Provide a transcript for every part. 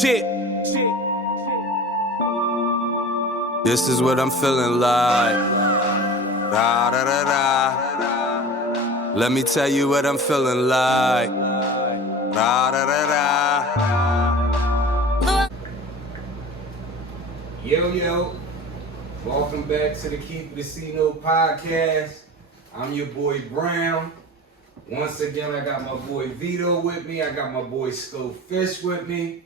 Shit. This is what I'm feeling like. Da da da da. Let me tell you what I'm feeling like. Da da da da. Yo, welcome back to the Keep the C Note podcast. I'm your boy Brown. Once again, I got my boy Vito with me. I got my boy Scho Fish with me.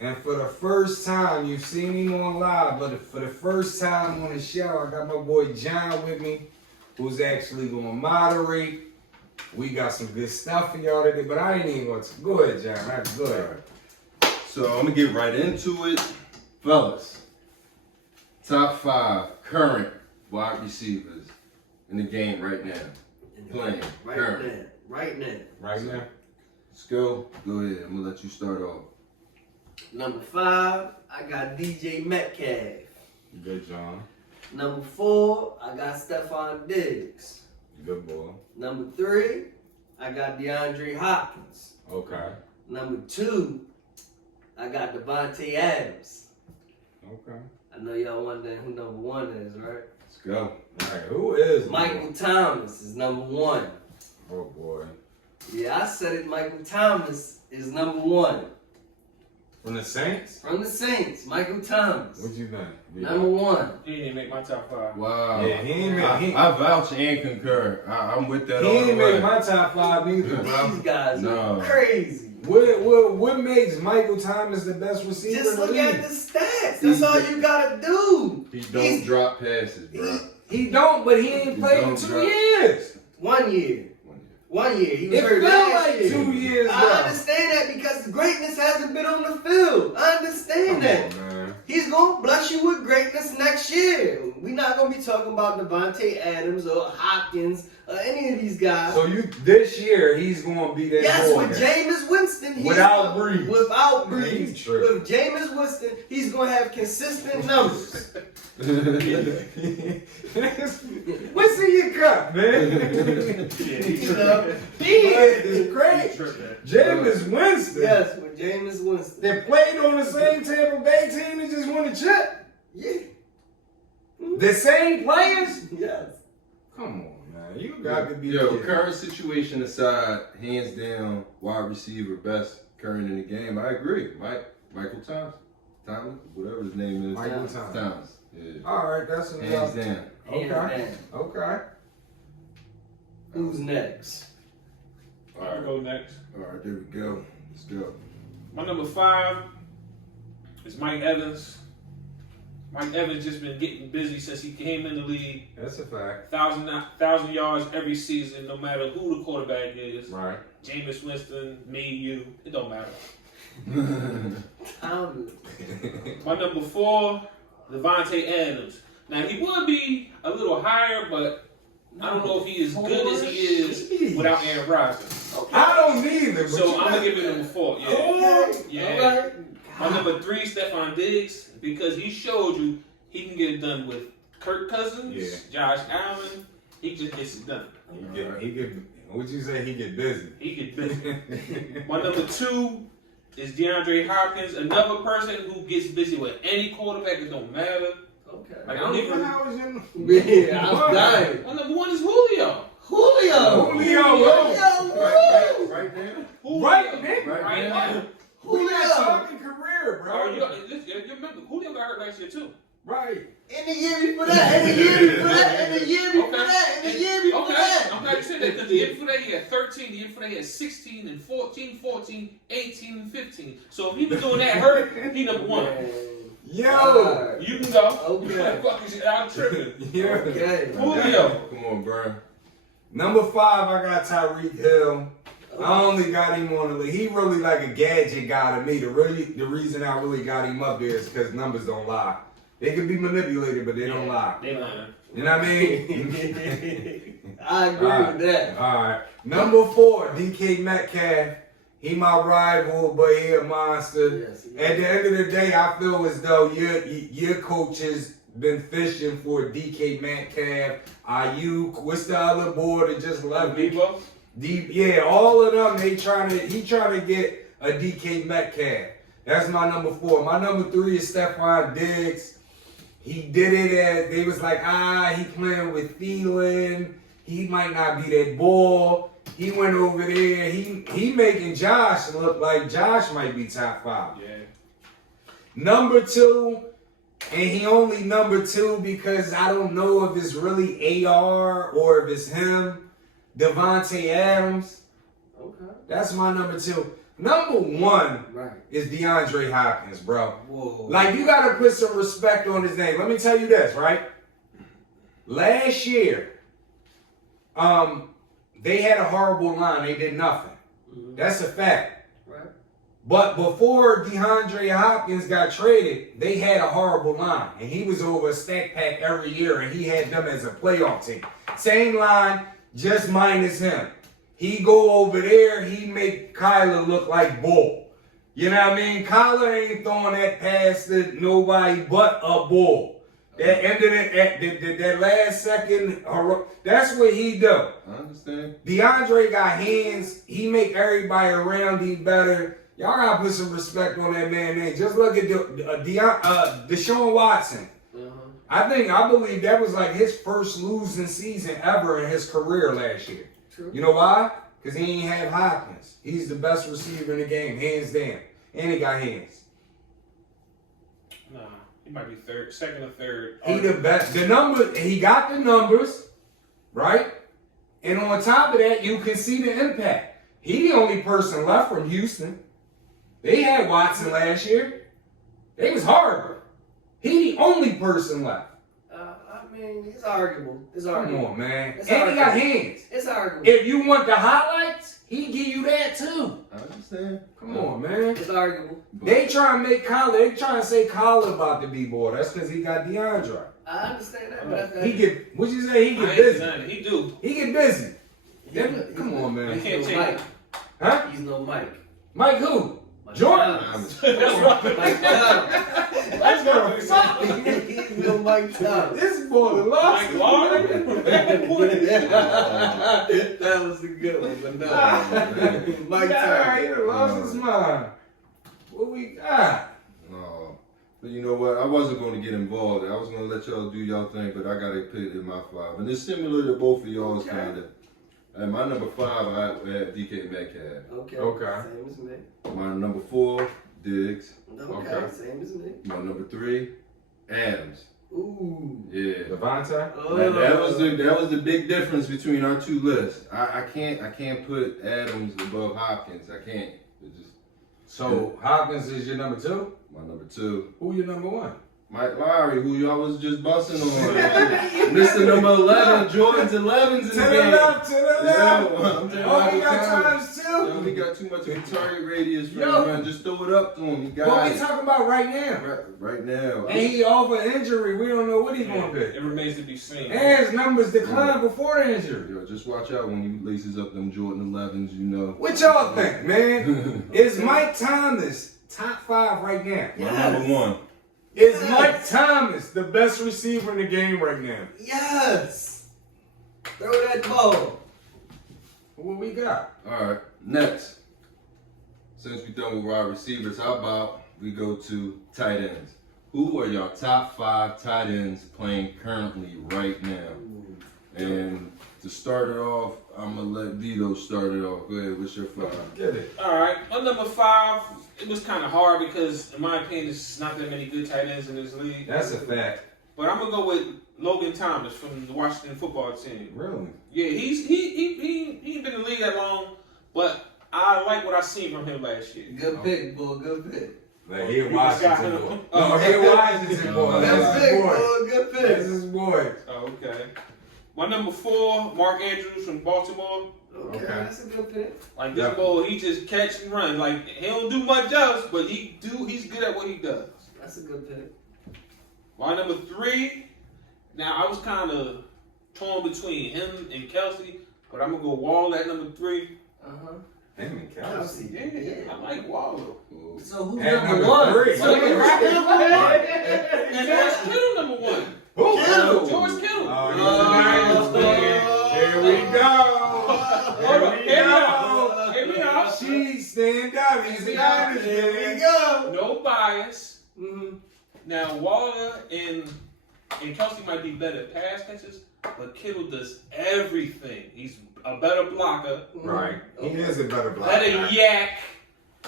And for the first time, you've seen him on live, but for the first time on the show, I got my boy John with me, who's actually going to moderate. We got some good stuff for y'all today, but I ain't even going to. Go ahead, John. Go ahead. So I'm going to get right into it. Fellas, top 5 current wide receivers in the game right now. Playing. Right now. Let's go. Go ahead. I'm going to let you start off. Number 5, I got DJ Metcalf. Good, John. Number 4, I got Stephon Diggs. Good boy. Number 3, I got DeAndre Hopkins. Okay. Number 2, I got Devontae Adams. Okay. I know y'all wondering who number 1 is, right? Let's go. All right, who is Michael Thomas is number 1. Oh, boy. Yeah, I said it. Michael Thomas is number 1. From the Saints? From the Saints, Michael Thomas. What you think? Number 1. He didn't make my top 5. Wow. Yeah, he ain't make I vouch and concur. I'm with that he all ain't the way. make my top 5 neither. These guys No. are crazy. What makes Michael Thomas the best receiver Just in the look league? at the stats. That's all you gotta do. He don't drop passes, bro. He don't, but he ain't played in don't 2 drop. years. 1 year. 1 year. He was It hurt felt last like year. 2 years I though. understand that because greatness hasn't been on the field. I understand that. Come on, man. He's going to bless you with greatness next year. We're not going to be talking about Devontae Adams or Hopkins or any of these guys. So this year he's gonna be that Yes, boy with now. Jameis Winston. Without Breeze. Without Man, Breeze. he's tripping. With Jameis Winston, he's going to have consistent numbers. What's in your cup, man? It's crazy. Jameis Winston. Yes, with Jameis Winston. They played on the same Tampa Bay team and just won a chip. Yeah. The same players? Yes. Come on, man. You got to be Yo, kidding. current situation aside, hands down, wide receiver, best current in the game. I agree. Michael Thomas, whatever his name is. Michael Thomas. Thomas. Yeah. All right, that's Hands enough. down. Okay. Hands Okay. Who's next? I'll go next. All right, there we go. Let's go. My number 5 is Mike Evans. Mike Evans just been getting busy since he came in the league. That's a fact. 1,000 yards every season, no matter who the quarterback is. Right. Jameis Winston, me, you, it don't matter. Thomas. My number 4, Devontae Adams. Now, he would be a little higher, but I don't know if he is good as he is without Aaron Rodgers. Okay. I don't either. So I'm going to give it number 4. Yeah. Okay. Yeah. All right. My number 3, Stephon Diggs, because he showed you he can get it done with Kirk Cousins, Josh Allen. He just gets it done. He get. What'd you say? He get busy. He get busy. My number 2 is DeAndre Hopkins, another person who gets busy with any quarterback. It don't matter. Okay. Like, I don't even. Yeah, I'm dying. My number 1 is Julio. Julio. Right there. Julio. Right, Nick. Right now. We not talking career, Bro, bro. you remember Julio got hurt last year too. Right. In the year before that, in the year before that, in the year before that, in the year before that. I'm glad you said that because the year before that he had 13, the year before that he had 16 and 14, 18 and 15. So if he was doing that hurt, he number 1. Yo. You can go. Okay. Fucking shit out tripping. Yeah. Okay. Julio. Come on, bro. Number 5, I got Tyreek Hill. I only got him on the league. He really like a gadget guy to me. The reason I really got him up there is because numbers don't lie. They can be manipulated, but they don't lie. They lying. You know what I mean? I agree with that. All right. Number 4, DK Metcalf. He my rival, but he a monster. Yes, At the end of the day, I feel as though your coach has been fishing for DK Metcalf, Ayuk. What's the other boy that just left me? Debo? All of them. He trying to get a DK Metcalf. That's my number 4. My number 3 is Stephon Diggs. He did it as they was like, he playing with Thielen. He might not be that ball. He went over there. He making Josh look like Josh might be top 5. Yeah. Number 2, and he only number 2 because I don't know if it's really AR or if it's him. Devontae Adams. Okay. That's my number 2. Number 1 is Deandre Hopkins, bro. Whoa. Like, you got to put some respect on his name. Let me tell you this, right? Last year, they had a horrible line. They did nothing. Mm-hmm. That's a fact. Right. But before DeAndre Hopkins got traded, they had a horrible line. And he was over a stack pack every year, and he had them as a playoff team. Same line, just minus him. He go over there, he make Kyler look like bull. You know what I mean? Kyler ain't throwing that pass to nobody but a bull. That ended it at that last second. That's what he do. I understand. DeAndre got hands. He make everybody around him better. Y'all gotta put some respect on that man's name. Just look at Deshaun Watson. I believe that was like his first losing season ever in his career last year. True. You know why? Because he ain't have Hopkins. He's the best receiver in the game, hands down. And he got hands. Nah, he might be second or third. He the best. He got the numbers, right? And on top of that, you can see the impact. He the only person left from Houston. They had Watson last year. They was horrible. He the only person left. I mean, it's arguable. Come on, man. It's and he got arguable. hands. It's arguable. If you want the highlights, he give you that too. I understand. Come on, man. It's arguable. They trying to make Kyler. They trying to say Kyler about to be bored. That's because he got DeAndre. I understand that, but He get. What you say? He I get ain't busy. done it. He do. He get busy. He's Come on, man. You can't no take Mike. Huh? He's no Mike. Mike who? Mike Jordan. Thomas. That's right. Mike Thomas. That's what I'm saying. He's no Mike Thomas. This boy lost. Mike Lord. That was a good one, but no. Mike He Thomas. done lost his mind. What we got? No. But you know what? I wasn't going to get involved. I was going to let y'all do y'all thing, but I got to put it in my 5. And it's similar to both of y'all's kind of. At my number 5, I have DK Metcalf. Okay. Same as me. My number 4, Diggs. Okay. Same as me. My number 3, Adams. Ooh. Yeah. Devontae? Oh. That was the big difference between our two lists. I can't put Adams above Hopkins. I can't. It just So Hopkins is your number 2? my number 2. Who your number 1? Mike Lowry, who y'all was just busting on. Mr. number 11, Jordan's 11s in the To game. the left, to the left. I'm telling you, Oh, he all got the time. times Yo, 2. he got too much of a target radius for Yo. him, man. Just throw it up to him. He got What we it. talking about right now? Right now. And he off an injury. We don't know what he's going to be. It remains to be seen. And his numbers declined before the injury. Yo, just watch out when he laces up them Jordan 11s, you know. What y'all think, man? Is Mike Thomas top 5 right now? My number 1. Is Mike Thomas the best receiver in the game right now? Yes. Throw that ball. What we got? All right, next. Since we're done with wide receivers, how about we go to tight ends? Who are your top 5 tight ends playing currently right now? And to start it off, I'm going to let Vito start it off. Go ahead, what's your 5? Get it. All right, my number 5. It was kind of hard because, in my opinion, there's not that many good tight ends in this league. That's a fact. But I'm gonna go with Logan Thomas from the Washington football team. Really? Yeah, he ain't been in the league that long, but I like what I seen from him last year. Good pick, boy. Good pick. Like here You just got Washington him. boy. No, here Washington boy. Good That's his pick, boy. boy. Good That's pick. his boy. Oh, okay. My number 4, Mark Andrews from Baltimore. Okay, Okay. that's a good pick. Like this Yeah. boy, he just catch and run. Like he don't do much else, but he's good at what he does. That's a good pick. My number 3. Now I was kind of torn between him and Kelsey, but I'm gonna go Wall at number 3. Him and Kelsey. Yeah, I like Waller. So who's At number number 1? 3. So you right And George Kittle number 1. Who? Kittle. George Kittle. Here we go. Hold on. Here we go. She stand up. He's an artist. Here we go. No, Now Waller and Kelsey might be better pass catchers, but Kittle does everything. He's a better blocker. Right. He is a better blocker. Better yak.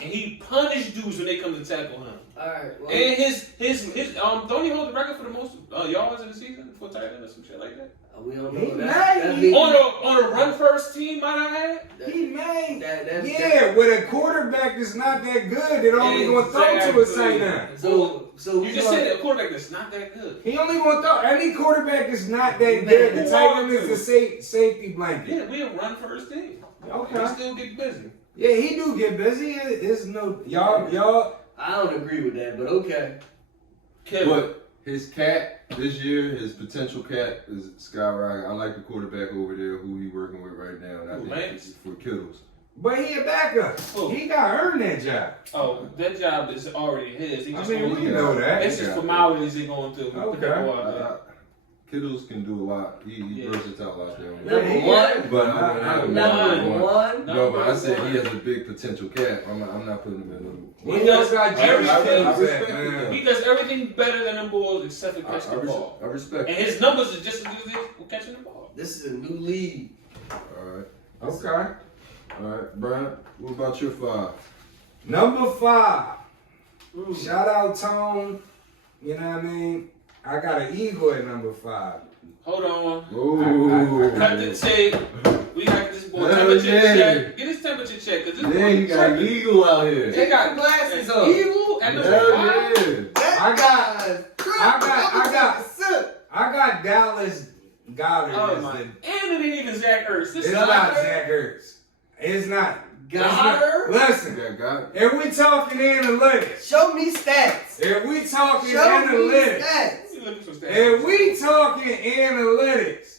And he punished dudes when they come to tackle him. Alright, well. And his don't he hold the record for the most yards in the season for tight end or some shit like that? We don't He know. may. On a run first team, might I add? He may. That- With a quarterback that's not that good, they're only going to throw to a tight end. So You just said a quarterback that's not that good. He only going to throw. Any quarterback is not that good. The tight end is the safety blanket. Yeah, we a run first team. Okay. We still get busy. Yeah, he do get busy. It's no y'all. I don't agree with that, but okay. But his cat this year, his potential cat is skyrocketing. I like the quarterback over there who he working with right now, and I think Lance? it's for Kittles. But he a backup. Who? He got to earn that job. Oh, that job is already his. He I just mean, gonna- we know that. It's just formalities they going through. Put that Okay. ball out there. Kittles can do a lot. He's Yeah. versatile out there. Number one. But I'm Number one. No, but I said he has a big potential cat. I'm not putting him in the. He does got Jerry I Jones respect at, it, man. He does everything better than them boys except for catch the ball. I respect And it. his numbers are just as good as with catching the ball. This is a new league. Alright. Okay. Alright, Brian, what about your 5? Number 5. Shout out Tone. You know what I mean? I got an eagle at number 5. Hold on. Ooh. Cut the tape. We got this boy Hell temperature yeah. check. Get his temperature check. Cause this Yeah, boy you got an tripping. eagle out here. They got Glasses on. Eagle at number Hell 5. yeah. I got Dallas Goddard Oh as my! the. And it ain't even Zach Ertz. This It's is not Zach Ertz. It's not. Goddard? Listen, Got it. if we talking analytics, Show me stats. if we talking Show me analytics, stats. You looking for stats. if we talking analytics,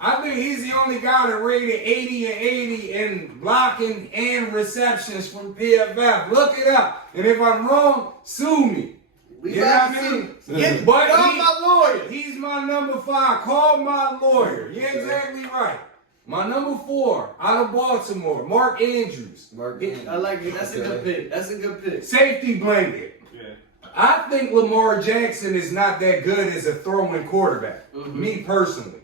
I think he's the only guy that rated 80 and 80 in blocking and receptions from PFF. Look it up. And if I'm wrong, sue me. We You know got what I mean? Get But call he- my lawyer. He's my number 5. Call my lawyer. You're exactly right. My number 4, out of Baltimore, Mark Andrews. I like it. That's a good pick. That's a good pick. Safety blanket. Yeah. I think Lamar Jackson is not that good as a throwing quarterback. Me personally.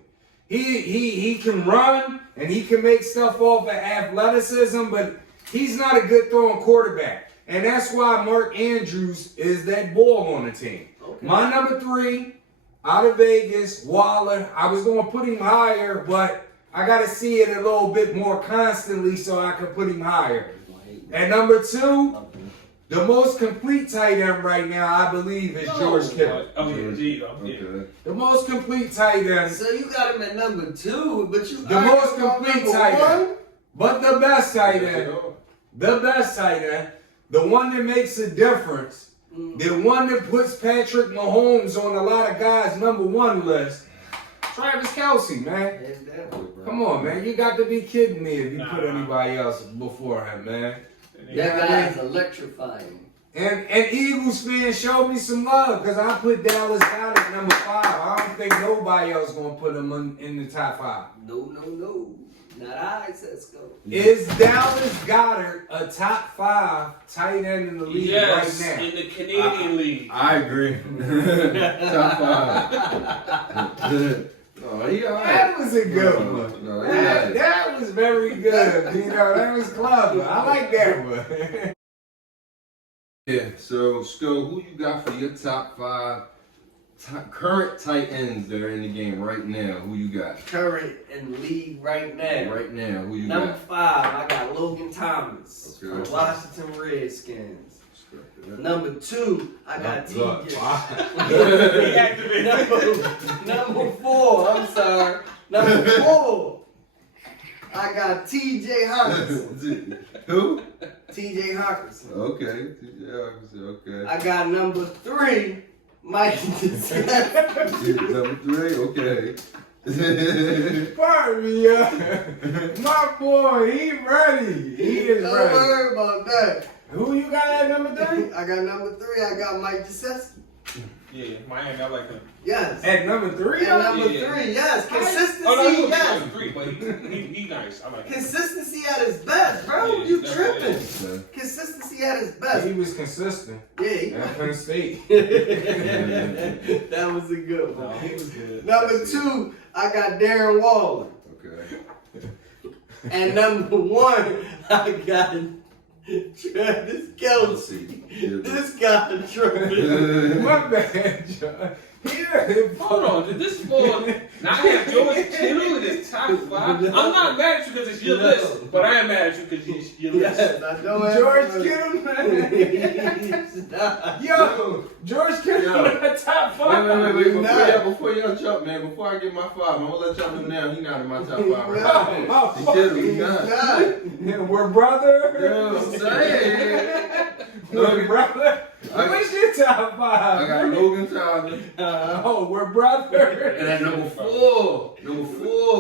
He can run and he can make stuff off of athleticism, but he's not a good throwing quarterback. And that's why Mark Andrews is that ball on the team. Okay. My number 3, out of Vegas, Waller. I was going to put him higher, but I got to see it a little bit more constantly so I can put him higher. And number 2, the most complete tight end right now, I believe, is George Kittle. Oh yeah, there you go. Yeah. Okay. The most complete tight end, So you got him at number 2, but you the most complete tight end, but the best tight end, the one that makes a difference, the one that puts Patrick Mahomes on a lot of guys' number 1 list, Travis Kelce, man. Come on, man. You got to be kidding me if you put anybody else before him, man. That guy is electrifying. And Eagles fans show me some love because I put Dallas Goddard at number 5. I don't think nobody else going to put him in the top 5. No. Not I, Cisco. Is Dallas Goddard a top 5 tight end in the league Yes, right now? in the Canadian League. I agree. Top 5. Oh, he all right. That was a good one. No, he all right. That was very good. You know, that was clever. I like that one. Yeah, so Scho, who you got for your top 5 current tight ends that are in the game right now? Who you got? Current in the league right now. Right now, who you Number got? 5, I got Logan Thomas Okay. from Washington Redskins. Number 2, I got TJ. Number 4, I'm sorry. Number 4, I got TJ Hawkinson. Who? TJ Hawkinson. Okay, TJ Hawkinson, okay. I got number 3, Mike Gesicki. Number 3, okay. Pardon me, my boy, he ready. He is Don't ready. worry about that. Who you got at number 3? I got number 3, I got Mike Gesicki. Yeah, Miami, I like him. Yes. At number 3? And number Yeah. 3, yes. Consistency, Oh, no, he yes. was 3, but he nice. I like him. Consistency at his best, bro. Yeah, You that's tripping. Okay. Consistency at his best. He was consistent. Yeah, he At Penn State. That was a good one. No, he was good. Number 2, I got Darren Waller. Okay. And number 1, I got Travis Kelce. This guy tripping. My bad, John. Hold on, did this boy not have George Kittle in his top 5? I'm not mad at you because it's your list, but I am mad at you because it's your list. Yes, I know it. George Kittle, man. Yo, George Kittle in the top 5. Wait. Before y'all jump, man, before I get my 5, I'm going to let y'all know now he not in my top 5 right now. He Kittle, he not. Yeah, we're brother. Yo, I'm saying. We're brother. What's your top 5? I got Logan Thomas. We're brother. And at number 4,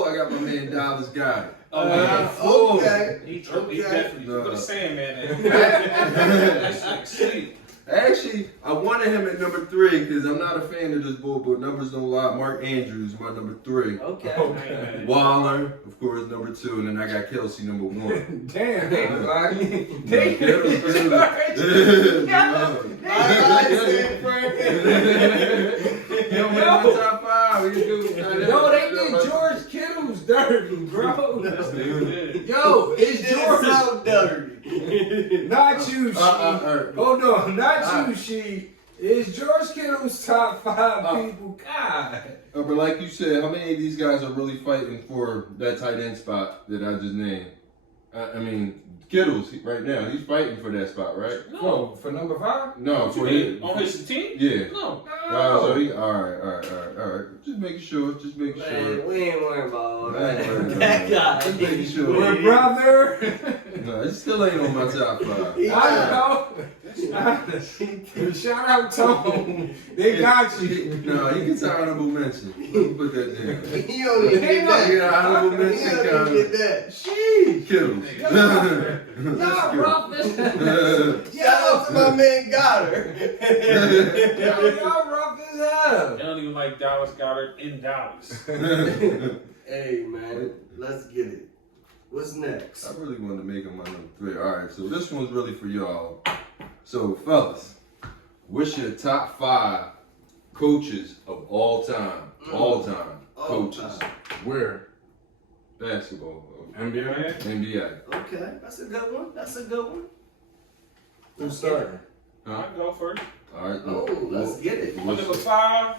I got my man Dallas Guy. Okay. He definitely. Put a Sandman in. That's like sleep. Actually, I wanted him at number 3 because I'm not a fan of this bull, but numbers don't lie. Mark Andrews, my number 3. Okay. Waller, of course, number 2, and then I got Kelce, number 1. Damn, Top 5. Yo, they did George Kittle's dirty, bro. Yo, it's George. So dirty. Not you, she. Hold on, not you, she. It's George Kittle's top 5 people. God. But like you said, how many of these guys are really fighting for that tight end spot that I just named? I mean, Kittle's right now, he's fighting for that spot, right? No. For number 5? No, for him. On his team? Yeah. No. So he, all right. Just making sure. Man, we ain't worried about all I ain't worried about that guy. Just making sure. We're brother. No, it still ain't on my top 5. I know. Shout out Tom. They got you. No, you can tell honorable mention. Let me put that down. He don't even get that. Yeah, honorable He mention don't even comment. get that. Sheesh. Kittles. Nah, bro. Shout out to my man Goddard. Y'all rough as hell. They don't even like Dallas Goddard in Dallas. Hey, man. Let's get it. What's next? I really wanted to make him my number 3. All right, so this one's really for y'all. So, fellas, what's your top 5 coaches of all time? All time coaches. Where? Basketball. NBA? NBA. Okay, that's a good one. Who's starting? Huh? I go first. All right. Oh, let's get it. My number 5,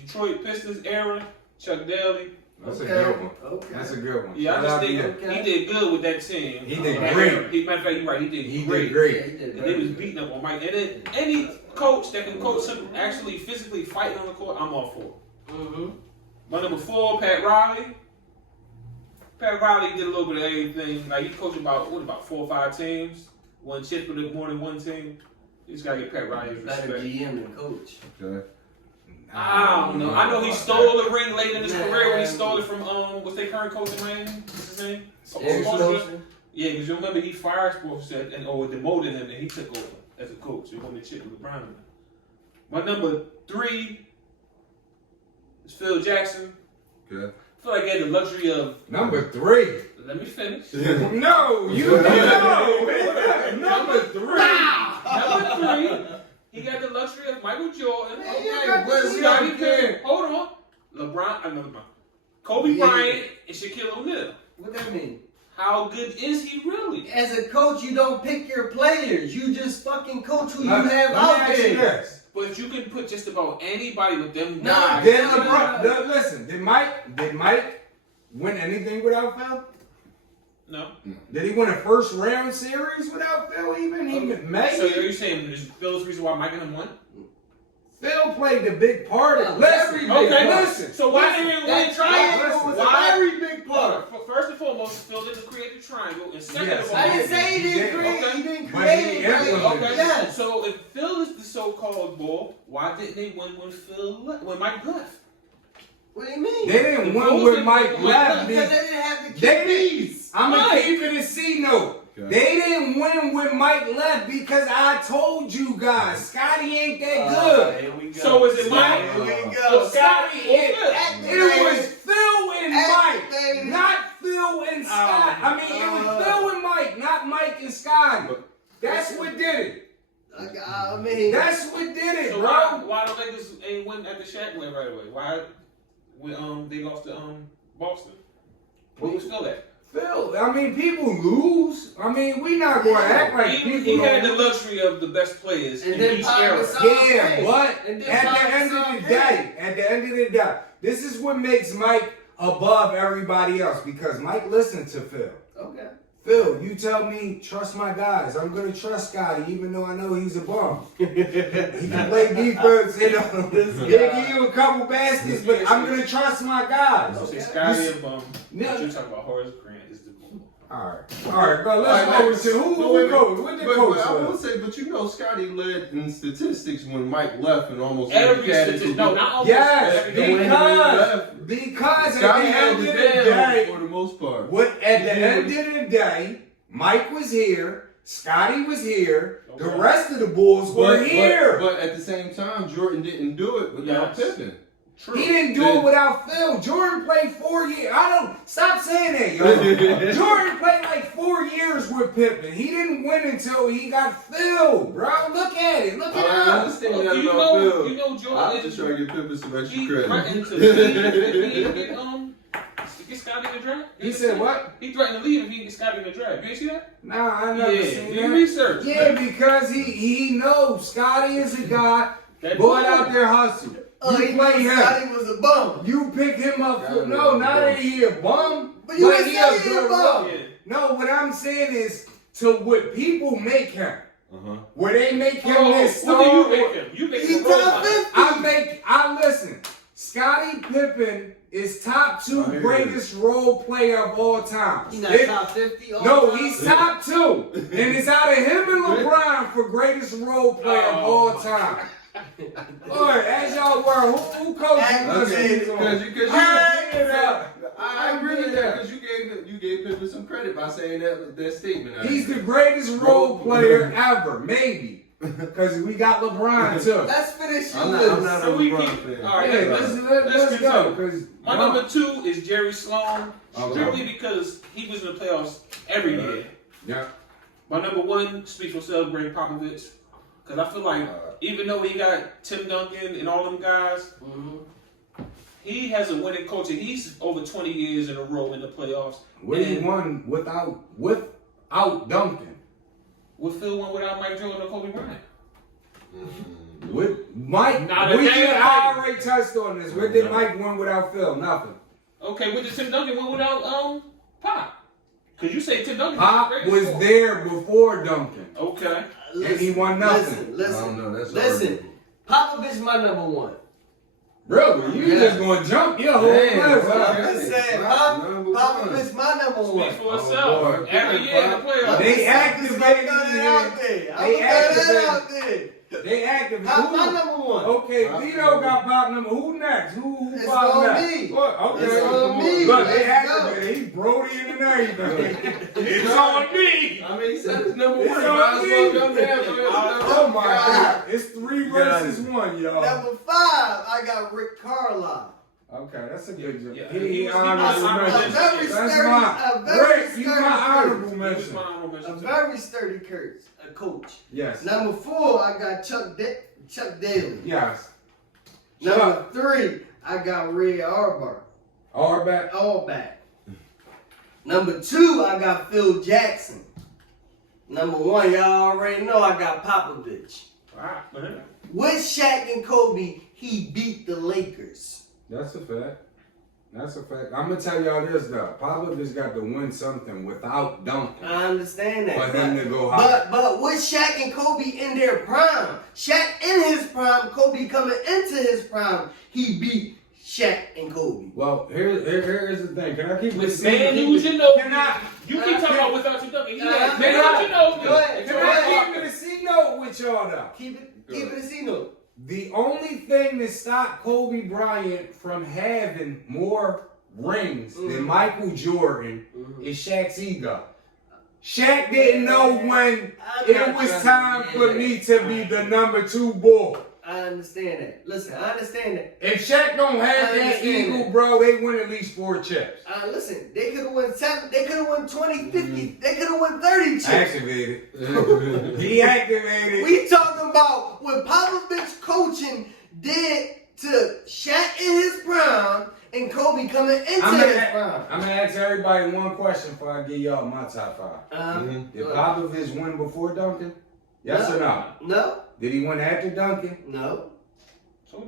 Detroit Pistons era, Chuck Daly. That's a good one. Okay. That's a good one. Yeah, I Shout just out to think him. he did good with that team. He did Matter great. of fact, you're right. He did He great. did great. Yeah, he did And they was beating up on Mike. And then any coach that can coach him actually physically fighting on the court, I'm all for. Mm-hmm. My number 4, Pat Riley. Pat Riley did a little bit of everything. Like, he coached about 4 or 5 teams. Won chips with more than one team. You just gotta get Pat Riley's Better respect. GM than coach. Okay. I don't know. I know he stole the ring late in his career when he stole it from what's their current coach in Miami? What's his name? Eric Spoelstra. Spoelstra. Yeah, because you remember he fired Spoelstra and demoted him and he took over as a coach. He won the chip with LeBron. My number 3 is Phil Jackson. Okay. I feel like he had the luxury of. Number 3. Let me finish. No, you don't know. Number 3. Number 3. He got the luxury of Michael Jordan. Hold on. LeBron. Kobe Bryant and Shaquille O'Neal. What that mean? How good is he really? As a coach, you don't pick your players. You just fucking coach who you have Let me out ask you there. this. But you can put just about anybody with them No, guys. Did LeBron, listen, did Mike win anything without Phil? No. Did he win a first round series without Phil even? Maybe. So are you saying is Phil's reason why Mike and him won? Phil played the big part of listen. Listen. So why didn't he That win? triangle was a very big part. First and foremost, Phil didn't create the triangle, and second Yes, of all, I didn't say he didn't Okay. create. He didn't But create he it. implemented okay. Yes. So if Phil is the so-called bull, why didn't they win when Mike left? What do you mean? They didn't win with Mike left. Because they didn't have the They QBs. I'm going to keep it a C note. Okay. They didn't win with Mike Mike left because I told you guys, Scotty ain't that good. Here we go. So is it Mike? Here we So go. Scotty, It was Phil and Mike, Activated. not Phil and Scott. I mean, it was Phil and Mike, not Mike and Scotty. That's what did it. I mean, That's what did it, So bro. why the Lakers ain't win at the Shaq win right away? Why when they lost to Boston? Where was Phil at? Phil, I mean, people lose. I mean, we not going to act like people He had the don't. luxury of the best players And in then each Pop era. was Yeah, but And then at the Pop end of was the so day, this is what makes Mike above everybody else because Mike listened to Phil. okay. Phil, you tell me, trust my guys. I'm going to trust Scotty, even though I know he's a bum. He can play defense, give you a couple baskets, but I'm going to trust my guys. So say Scotty and Bum. No. What you talking about? Horace Grant is the bum. All right, bro, let's go to who coach? What the coach I will was? say, but you know, Scotty led in statistics when Mike left and almost Every category. statistic. No, not almost. Yes, every game. because at the Scotty end had of the the down day, for the most part. at the end of the day, Mike was here, Scotty was here, the Okay. rest of the Bulls were here. But at the same time, Jordan didn't do it without Yes. Pippen. True. He didn't do it without Phil. Jordan played 4 years. Stop saying that, yo. Jordan played like 4 years with Pippen. He didn't win until he got Phil, bro. Look at it. Look I at it. understand that You about know, Phil. you know Jordan I'm is- just trying to give Pippen some extra He credit. threatened to leave if he didn't get Scotty in the draft. He said what? He threatened to leave if he didn't get Scotty in the draft. You ain't see that? Nah, I never Yeah, seen do that. research. Yeah, because he knows Scotty is a guy That going dude. out there hustling. He You play knew him. Scotty was a bum. You pick him up for Yeah, no, yeah, not yeah. that he a bum, But you ain't he saying a he a good bum. role. Yeah. No, what I'm saying is to what people make him. Uh-huh. Where they make him Oh, this what do star. you make him? You make He him a role top model. 50. I listen. Scottie Pippen is top 2 I hear greatest role player of all time. He's not It- top 50 all No, time. he's top 2. And it's out of him and LeBron for greatest role player of Oh, all time. Lord, as y'all were, who coached him? I agree with that because you gave Pippen some credit by saying that statement. He's the greatest role player ever, maybe. Because we got LeBron too. Let's finish I'm yours. not So a we LeBron keep. fan. All right, Yeah, let's go. continue. 'Cause My number 2 is Jerry Sloan, Okay. strictly because he was in the playoffs every year. Yeah. My number 1 speaks for itself, Greg Popovich, because I feel like even though he got Tim Duncan and all them guys, he has a winning culture. He's over 20 years in a row in the playoffs. What he And won without Duncan. with Phil won without Mike Jordan or Kobe Bryant. With Mike, Not a we damn did thing. I already touched on this. What did Mike win without Phil? Nothing. Okay, what did Tim Duncan win without Pop? Because you say Tim Duncan Pop the greatest was scorer. there before Duncan. Okay. And he won nothing. I don't know. That's Listen. Popovich my number 1. Really? You Yeah. just gonna jump your whole Damn, life, bro. huh? I'm just saying, Number one. Popovich my number 1. Speak for Oh, itself. boy. Every year in the playoffs. They activated I'm him. out there. I'm They gonna throw activated- that out there. They active. Pop my Who? number 1. Okay, Pop Vito number got pop number. Who next? Who It's pop on next? me. What? Okay. It's on me. Look, they Let's go. activated. He Brody and everything. It's on me. I mean, he said it's number It's 1. on Might as well me. come down. So Oh my God! It's 3 versus 1, y'all. Number 5, I got Rick Carlisle. Okay, that's a good job. Yeah, He he was honorable honorable mention. mention. very That's sturdy, mine. a very Rick, you sturdy my honorable He was mention. my honorable mention A too. very sturdy coach. Yes. Number 4, I got Chuck Daly. Yes. Number 3, I got Red Auerbach. Auerbach. Number 2, I got Phil Jackson. Number 1, y'all already know I got Popovich. Wow. With Shaq and Kobe, he beat the Lakers. That's a fact. That's a fact. I'm gonna tell y'all this though. Popovich got to win something without Duncan I understand that. for him to go high. But with Shaq and Kobe in their prime, Shaq in his prime, Kobe coming into his prime, he beat Shaq and Kobe. Well, here is the thing. Can I keep With this? man who's your nose? Can I? You keep talking about without your Duncan. He had Can man I- who's your nose? Go ahead. Can I keep it a C note with y'all though? Keep it a C-note. The only thing that stopped Kobe Bryant from having more rings than Michael Jordan is Shaq's ego. Shaq didn't know when it was time for me to be the number 2 boy. I understand that. Listen, I understand that. If Shaq don't have that eagle, bro, they win at least 4 chips. Listen, they could have won 7. They could have won 20, 50. They could have won 30 chips. Activated. He activated. We talking about what Popovich coaching did to Shaq in his prime and Kobe coming into his prime. I'm gonna ask everybody one question before I give y'all my top 5. Did Popovich win before Duncan? Yes or no? No. Did he win after Duncan? No.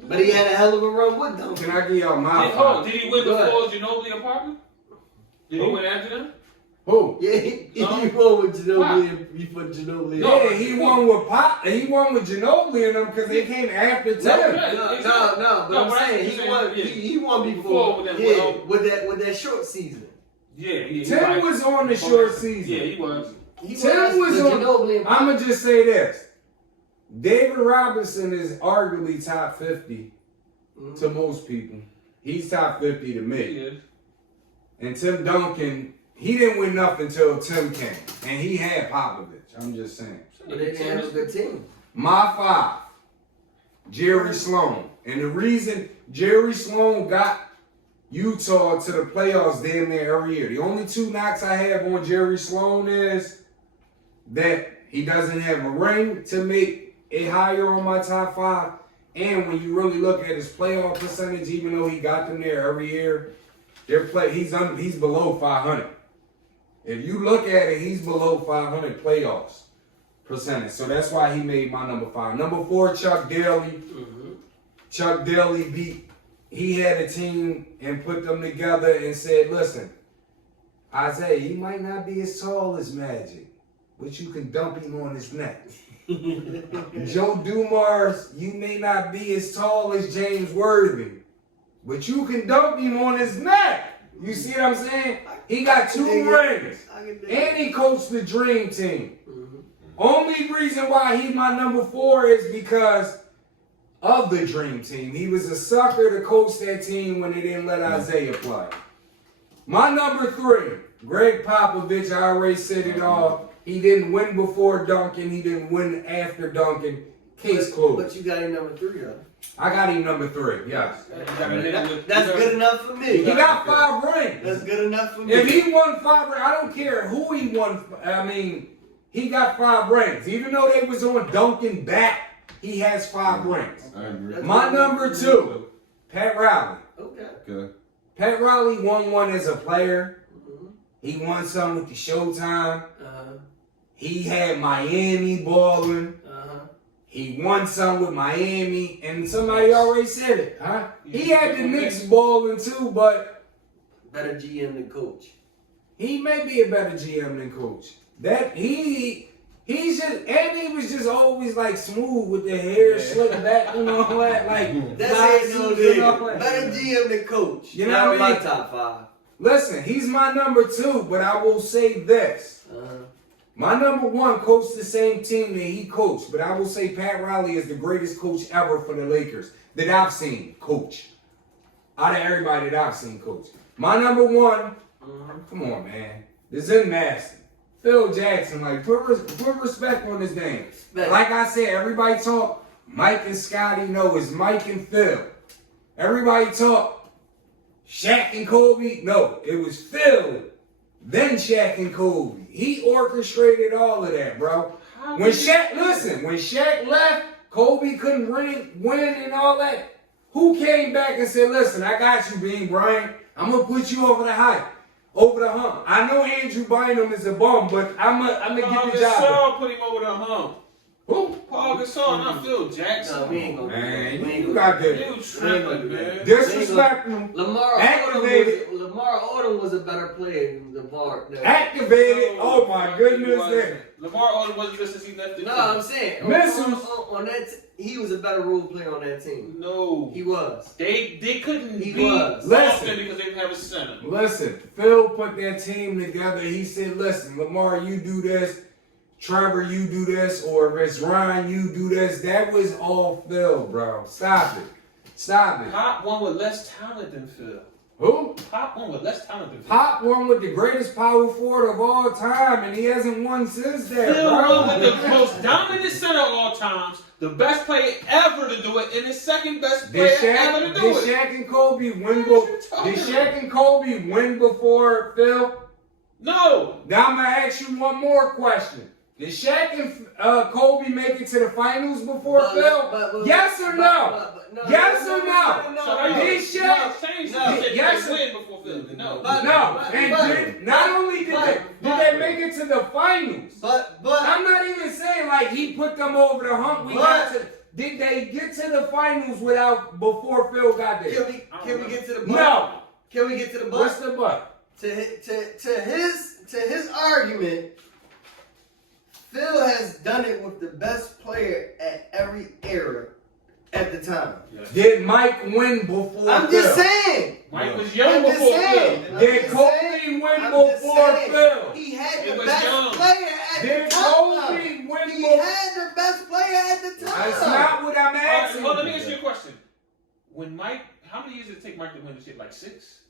But he had a hell of a run with Duncan. Can I give y'all my 5? Did he win before Ginobili and Parker? Did he win after them? Who? Yeah, he won with Ginobili before Ginobili. Yeah, he won with Pop. He won with Ginobili and them because they came after Tim. No. But I'm saying he won before. With that short season. Yeah. Tim was on the short season. Yeah, he was. Tim was on. I'ma just say this. David Robinson is arguably top 50 to most people. He's top 50 to me. He is. And Tim Duncan, he didn't win nothing until Tim came. And he had Popovich. I'm just saying. But they didn't have a good team. My 5, Jerry Sloan. And the reason Jerry Sloan got Utah to the playoffs damn near every year. The only 2 knocks I have on Jerry Sloan is that he doesn't have a ring to make it higher on my top 5. And when you really look at his playoff percentage, even though he got them there every year, he's below 500. If you look at it, he's below 500 playoffs percentage. So that's why he made my number 5. Number 4, Chuck Daly. Chuck Daly he had a team and put them together and said, listen, Isaiah, he might not be as tall as Magic, but you can dump him on his neck. Joe Dumars, you may not be as tall as James Worthy, but you can dump him on his neck. You see what I'm saying? He got 2 rings, and he coached the Dream Team. Only reason why he's my number 4 is because of the Dream Team. He was a sucker to coach that team when they didn't let Isaiah play. My number 3, Greg Popovich. I already said it all. He didn't win before Duncan. He didn't win after Duncan. Case closed. But you got him number 3, though. I got him number 3, yes. That's good enough for me. He got 5 rings. That's good enough for me. If he won 5 rings, I don't care who he won. I mean, he got 5 rings. Even though they was on Duncan back, he has 5 rings. I agree. My number 2, Pat Riley. Okay. Pat Riley won 1 as a player. He won some with the Showtime. He had Miami balling. He won some with Miami, and somebody already said it, huh? He had the Knicks balling too, but better GM than coach. He may be a better GM than coach. He's just, and he was just always like smooth with the hair slicked back and all that. Like that's no better GM than coach. You know what I mean? My top 5. Listen, he's my number 2, but I will say this. My number 1 coached the same team that he coached, but I will say Pat Riley is the greatest coach ever for the Lakers that I've seen coach. Out of everybody that I've seen coach. My number 1, come on, man. This isn't nasty. Phil Jackson, like, put respect on his name. Like I said, everybody talk Mike and Scotty. No, it's Mike and Phil. Everybody talk Shaq and Kobe. No, it was Phil, then Shaq and Kobe. He orchestrated all of that, bro. When Shaq left, Kobe couldn't win and all that. Who came back and said, listen, I got you, Bean Bryant. I'm going to put you over the hump. I know Andrew Bynum is a bum, but I'm going to get the job. Gasol put him over the hump. Who? Paul Gasol, not Phil Jackson. No, we ain't gonna. Man, you got that. You tripping, man. Disrespect him. Lamar Odom was a better player than Lamar. Activated. Oh my goodness. Lamar Odom wasn't good since he left the No, I'm saying on that he was a better role player on that team. No, he was. They couldn't beat Boston because they didn't have a center. Listen, Phil put that team together. He said, "Listen, Lamar, you do this. Trevor, you do this, or if it's Ryan, you do this." That was all Phil, bro. Stop it. Hot one with less talent than Phil. Who? Pop won with less talent than Phil. Pop won with the greatest power forward of all time, and he hasn't won since then. Phil bro. won with the most dominant center of all times, the best player ever to do it, and the second best player ever to do Did it. Shaq and Kobe win? talking Did Shaq and Kobe win before Phil? No. Now I'm gonna ask you one more question. Did Shaq and Kobe make it to the finals before Phil? Yes or no? Yes or no? So how you Did Shaq? Yes. Win before Phil. No. No. And not only did they make it to the finals, But I'm not even saying like he put them over the hump. Did they get to the finals before Phil got there? can we get to the butt? No. Can we get to the butt? What's the butt? To his argument, Phil has done it with the best player at every era at the time. Yes. Did Mike win before I'm Phil? just saying. Mike was young I'm just before saying. Phil. Did Kobe win before Phil? He had It the was best young. player at Did the time. Kobe win He before? had the best player at the time. That's not what I'm All right, asking. well, let me ask you a question. When Mike, how many years did it take Mike to win this shit? Like 6?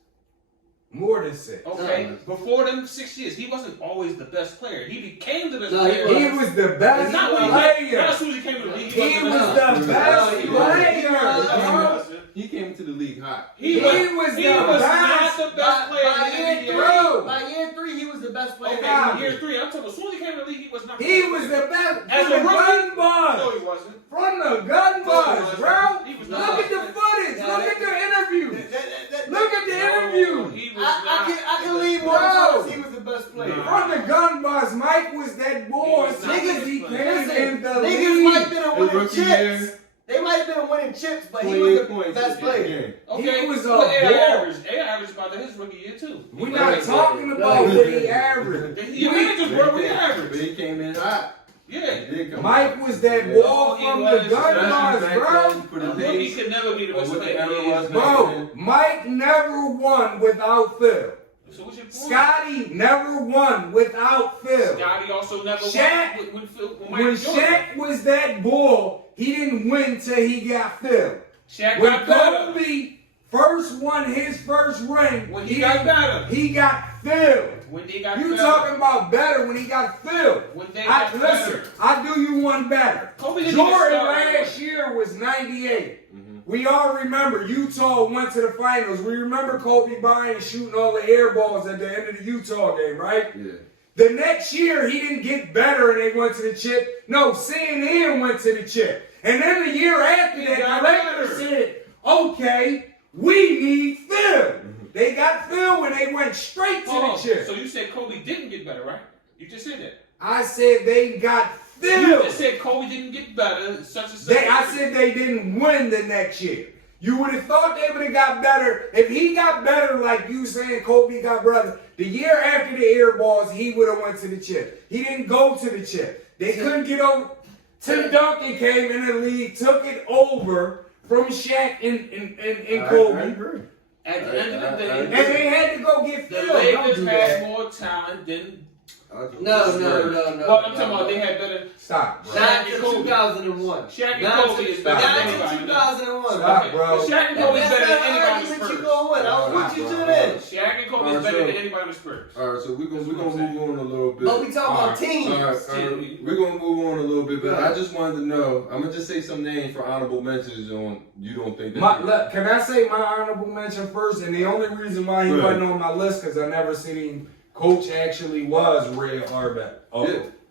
More than 6. Okay. No. Before them 6 years, he wasn't always the best player. He became the best No, player. He was the best Not when he came, player. not as soon as he came to the league. He was wasn't the best He player. He came into the league hot. He He was was not the the best player By in the year NBA. Bro. By year 3, he was the best player. Okay, Nah. in year 3, I'm talking. As soon as he came to the league, he was not. He was the best. As From a the rookie? gun No, buzz. he wasn't. From the gun buzz, bro. He was Look not. at the footage. Nah, Look at the interview. That- Look at the interview. He was I can leave Bro. one first. He was the best player. Nah. From the gun buzz, Mike was that boy. He was not Niggas, he the came Listen, in the niggas might have league. been His winning rookie chips. year, They might have been winning chips, but he 28 was the points. best player. Okay, He was a what AI ball. average? AI average about that his rookie year too. We're not talking about what he averaged. He just worked with the But average. he came in hot. Yeah. He did come Mike was that Yeah. ball He from was, the gun Especially buzz, back bro. then for A the rookie days. could never be the best What the player. era in the was NBA. Bro, Mike never won without Phil. So what's your point? Scotty never won without Phil. Scotty also never Shaq- won when Phil. When Mike Jordan. Shaq was that bull, he didn't win till he got Phil. Shaq When got better. Kobe first won his first ring, When he got better. he got Phil. When they got You better. talking about better when he got Phil. When they got Listen, better. I do you one better. Kobe didn't even Jordan start right last year was 98. Mhm. We all remember Utah went to the finals. We remember Kobe Bryant shooting all the air balls at the end of the Utah game, right? Yeah. The next year, he didn't get better and they went to the chip. No, CNN went to the chip. And then the year after He that, got the Lakers better. said, okay, we need Phil. They got Phil when they went straight to Hold the on. chip. So you said Kobe didn't get better, right? You just said that. I said they got You Phil. just said Kobe didn't get better. Such and such. I said they didn't win the next year. You would have thought they would have got better. If he got better like you saying Kobe got better, the year after the air balls, he would have went to the chip. He didn't go to the chip. They couldn't get over. Tim Duncan came in the league, took it over from Shaq and Kobe. I agree. At the end of the And day, they had to go get the Phil. Don't Lakers do had that. more talent than. No. Well, I'm talking about they had better. Stop, bro. Not to 2001. Shaq and Not Kobe to- is better not than to anybody. 2001. Stop, bro. But Shaq and That's Kobe is better than not anybody an on the argument you Spurs. going with. I was with you to then. Shaq and Kobe is Alright, better so- than anybody on the Spurs. All right, so we're That's gonna what I'm move on a little bit. But we talking about teams. All right, we're gonna move on a little bit, but Yeah. I just wanted to know. I'm gonna just say some names for honorable mentions on. You don't think that? Look, can I say my honorable mention first? And the only reason why he Right. wasn't on my list because I never seen him coach actually was Ray Arbet.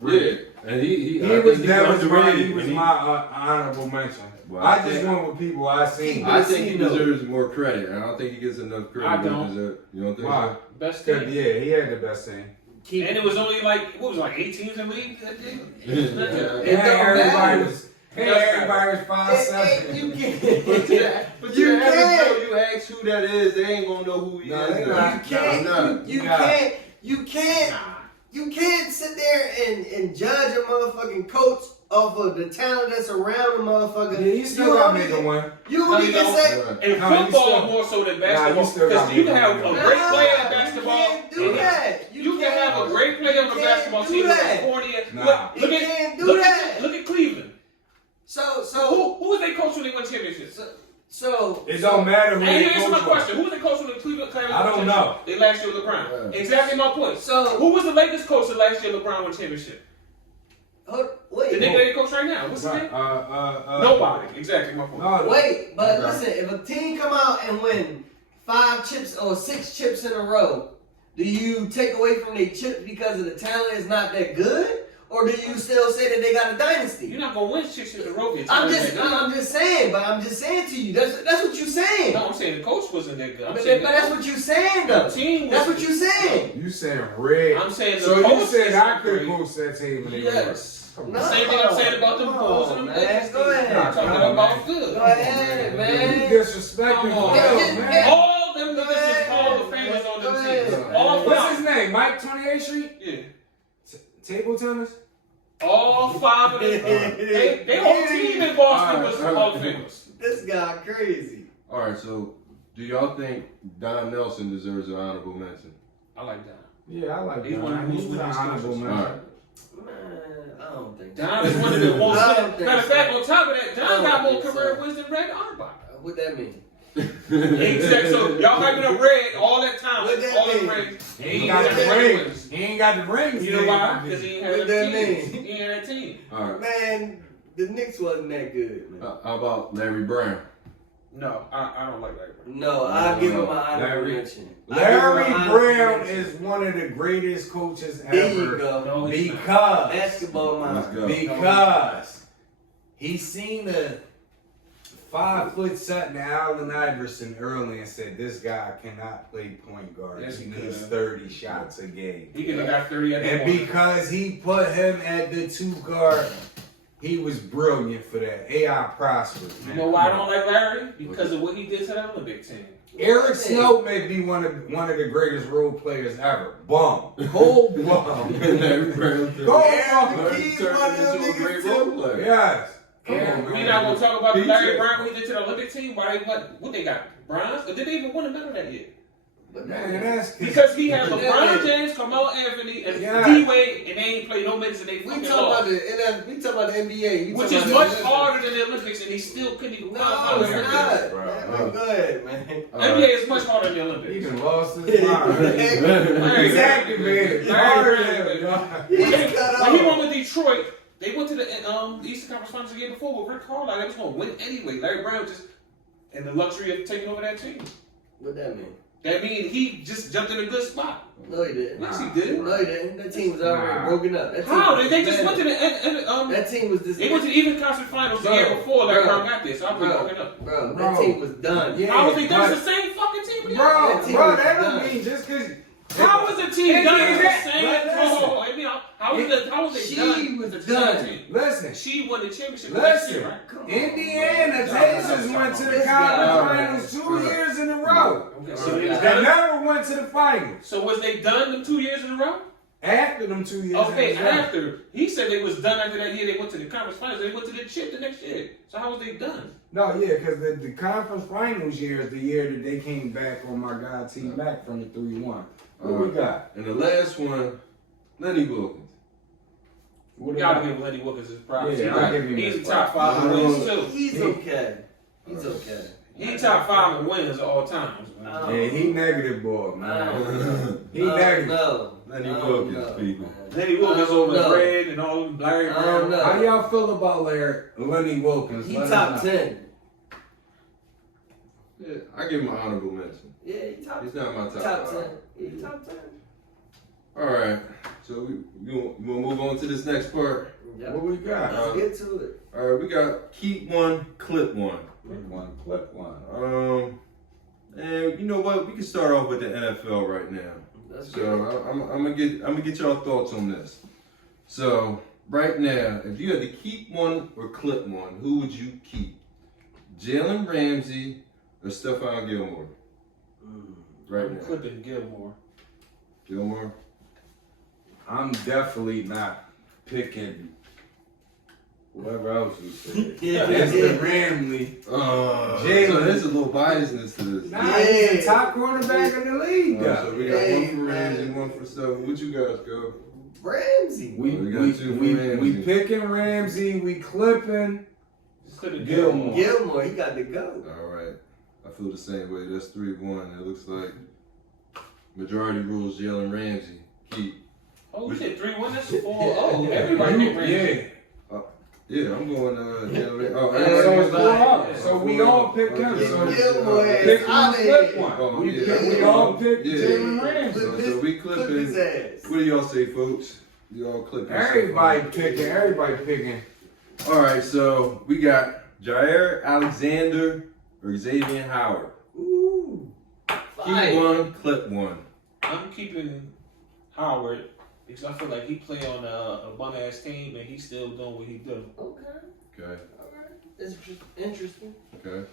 Yeah, and he was never underrated. he was and my honorable mention. Well, I I just think- went with people I seen. I think he deserves more credit, and I don't think he gets enough credit. I he don't. deserves. You don't think Why? Best 'Cause, team. yeah, he had the best thing. And it was only like, what was it, like 8 teams in the league that day? so? And don't everybody matter. was 5'7". You But can't. but You you ask, can't. you ask who that is, they ain't gonna know who he No, is. they now. not. You can't sit there and judge a motherfucking coach off of the talent that's around the motherfucker. Yeah, you still got me the one. You No, only you can don't. say. In No, you football still- more so than you basketball. still got Because you me can have a wrong. great player Nah, in basketball. You can't do and that. You can have a great player on the can't basketball do team that. with a corny. Nah. Look You at can't do look that. Look at Cleveland. So Who was they coach when they won championships? So It don't matter who And they you answer my coach question. Who was the coach when Cleveland Clay? I don't know. They last year with LeBron. Right. Exactly my point. So Who was the Lakers coach the last year LeBron won championship? wait, The nigga they coach right now. What's his name? Nobody. Exactly my point. No, wait, but Okay. listen, if a team come out and win 5 chips or 6 chips in a row, do you take away from their chips because of the talent is not that good? Or do you still say that they got a dynasty? You're not gonna win 6 in a row. I'm just saying to you. That's what you saying. No, I'm saying the coach wasn't that good. I'm But saying that's what you saying though. the team. That's what you saying. You saying red. I'm saying the so you coach said is I could great. coach that team and they Yes. won. No. Same thing I'm saying about the Bulls and the man, Lakers. go ahead. I'm talking Come on, about good. Go ahead, You man. disrespecting Come on. Phil, Yeah, man. yeah. All them Go niggas is ahead. Hall of Famers on Go them ahead. teams. All What's five. his name? Mike 28th Street? Yeah. Table tennis? All 5 of them. They whole team in Boston was Hall of Famers. This guy crazy. All right, so do y'all think Don Nelson deserves an honorable mention? I like that. Yeah, I like He's that. one of the He's most an honorable winners. mention. Man, I don't think Don is one of the most. I don't think Matter of so. fact, on top of that, I Don don't got more think career so. wins than Red Auerbach. What that mean? Exactly. So y'all hyping up Red all that time, What that all them mean? rings. He ain't got the rings. He ain't got the rings. You know why? Because he ain't had What a that team. mean? He ain't had a team. All right. Man, the Knicks wasn't that good, man. How about Larry Brown? No, I don't like that. No, I'll give him an honorable Larry- mention. Larry I'll give him an honorable Brown mention. is one of the greatest coaches There you ever. go. No, he's not. Because Basketball Let's mind. go. Because he seen the 5 foot something Allen Iverson early and said, this guy cannot play point guard. Yes, he he needs could. 30 shots a game. He could have got 30 at the And point. because he put him at the 2 guard, he was brilliant for that. AI prospered, You man. know why I don't like Larry? Because of what he did to the Olympic team. Eric Snow may be one of the greatest role players ever. Bum. Whole bum. Larry Brown. Go Aaron bum. He's Turned one of them into a great niggas role too. player. Yes. Come on, We man. not gonna talk about the He Larry said- Brown what he did to the Olympic team. Why they what they got? Bronze? Or did they even win a medal that year? Man, that's Because he had But LeBron that- James, Carmelo Anthony, and Yeah. D-Wade, and they ain't played no minutes and they We fucking talking lost. about we talking about the NBA. You Which talking is about much the harder than the Olympics, and he still couldn't even No, qualify it's for the not. Olympics. bro. Man, go ahead, man. All NBA right. is much harder than the He Olympics. done lost his mind. Larry Exactly, Brown- man. It's Larry harder Brown- than y'all. He's cut When he off. won with Detroit, they went to the Eastern Conference Finals the year before with Rick Karl. They was going to win anyway. Larry Brown just in the luxury of taking over that team. What that mean? That means he just jumped in a good spot. No, he didn't. Yes, he did. No, he didn't. That team was already Nah. broken up. That team How? was They just bad. went to the That team was just. they went to the Eastern Conference Finals the year Bro, before Larry bro, Brown got there. So I'm broken up. Bro, that Bro. team was done. Yeah. How was they done? but- It's the same fucking team. again. Bro, That team bro, was that don't done. mean just because. How was the team done? It's the same. But listen. How was they She done? was It's the done. same team. Listen, She won the championship next year, listen. right? Come on, Indiana man. Pacers went to the This conference guy. finals 2 years in a row. Okay, so they was They done. never went to the finals. So was they done them 2 years in a row? After them 2 years. Okay, in a row. after he said they was done after that year, they went to the conference finals. They went to the chip the next year. So how was they done? No, yeah, because the conference finals year is the year that they came back on my God team back from the 3-1. What we got? And the last one, Lenny Wilkins. What We gotta give Lenny Wilkins his props. Yeah, I'll give him He's his top props. 5 in wins too. He's okay. He's okay. He top 5 in wins of all time. Yeah, he negative boy, man. He negative. No. Lenny I don't Wilkins, know, people. man. Lenny Wilkins I don't over know. Red and all them Larry I don't Brown. know. How y'all feel about Lenny Wilkins? He Let us top know. 10. Yeah, I give him an honorable mention. Yeah, he top. He's not my top Top 5. 10. He top 10. All right, so we want to move on to this next part. Yep. What we got? Let's get to it. All right, we got keep one, clip one. Clip one. And you know what? We can start off with the NFL right now. Let's So get it. I'm gonna get y'all thoughts on this. So right now, if you had to keep one or clip one, who would you keep? Jalen Ramsey or Stephon Gilmore? Right I'm now, clipping Gilmore. Gilmore. I'm definitely not picking whoever else you said. Yeah. It's the Ramley. Jalen. So there's a little biasness to this. Nah, he's the top cornerback in the league. So we got Hey, one for Ramsey, man. one for Stephon. What you guys go? Ramsey. We got two for Ramsey. picking Ramsey. We clipping Clipping Gilmore. Gilmore, he got to go. All right. I feel the same way. That's 3-1. It looks like Majority rules Jalen Ramsey. Keep. Oh, we said 3-1. That's 4-0. Everybody picked Ramsey. Yeah, I'm going Jalen Ramsey. Oh, So it's everybody. 4-0. So we all picked him. So pick one, flip one. Oh, We all picked Jalen Ramsey. So we clipping. What do y'all say, folks? You all clipping. Everybody picking. All right, so we got Jair, Alexander, or Xavier Howard. Ooh. Keep one, clip one. I'm keeping Howard because I feel like he play on a bum ass team and he's still doing what he do. Okay. Alright. It's interesting. Okay.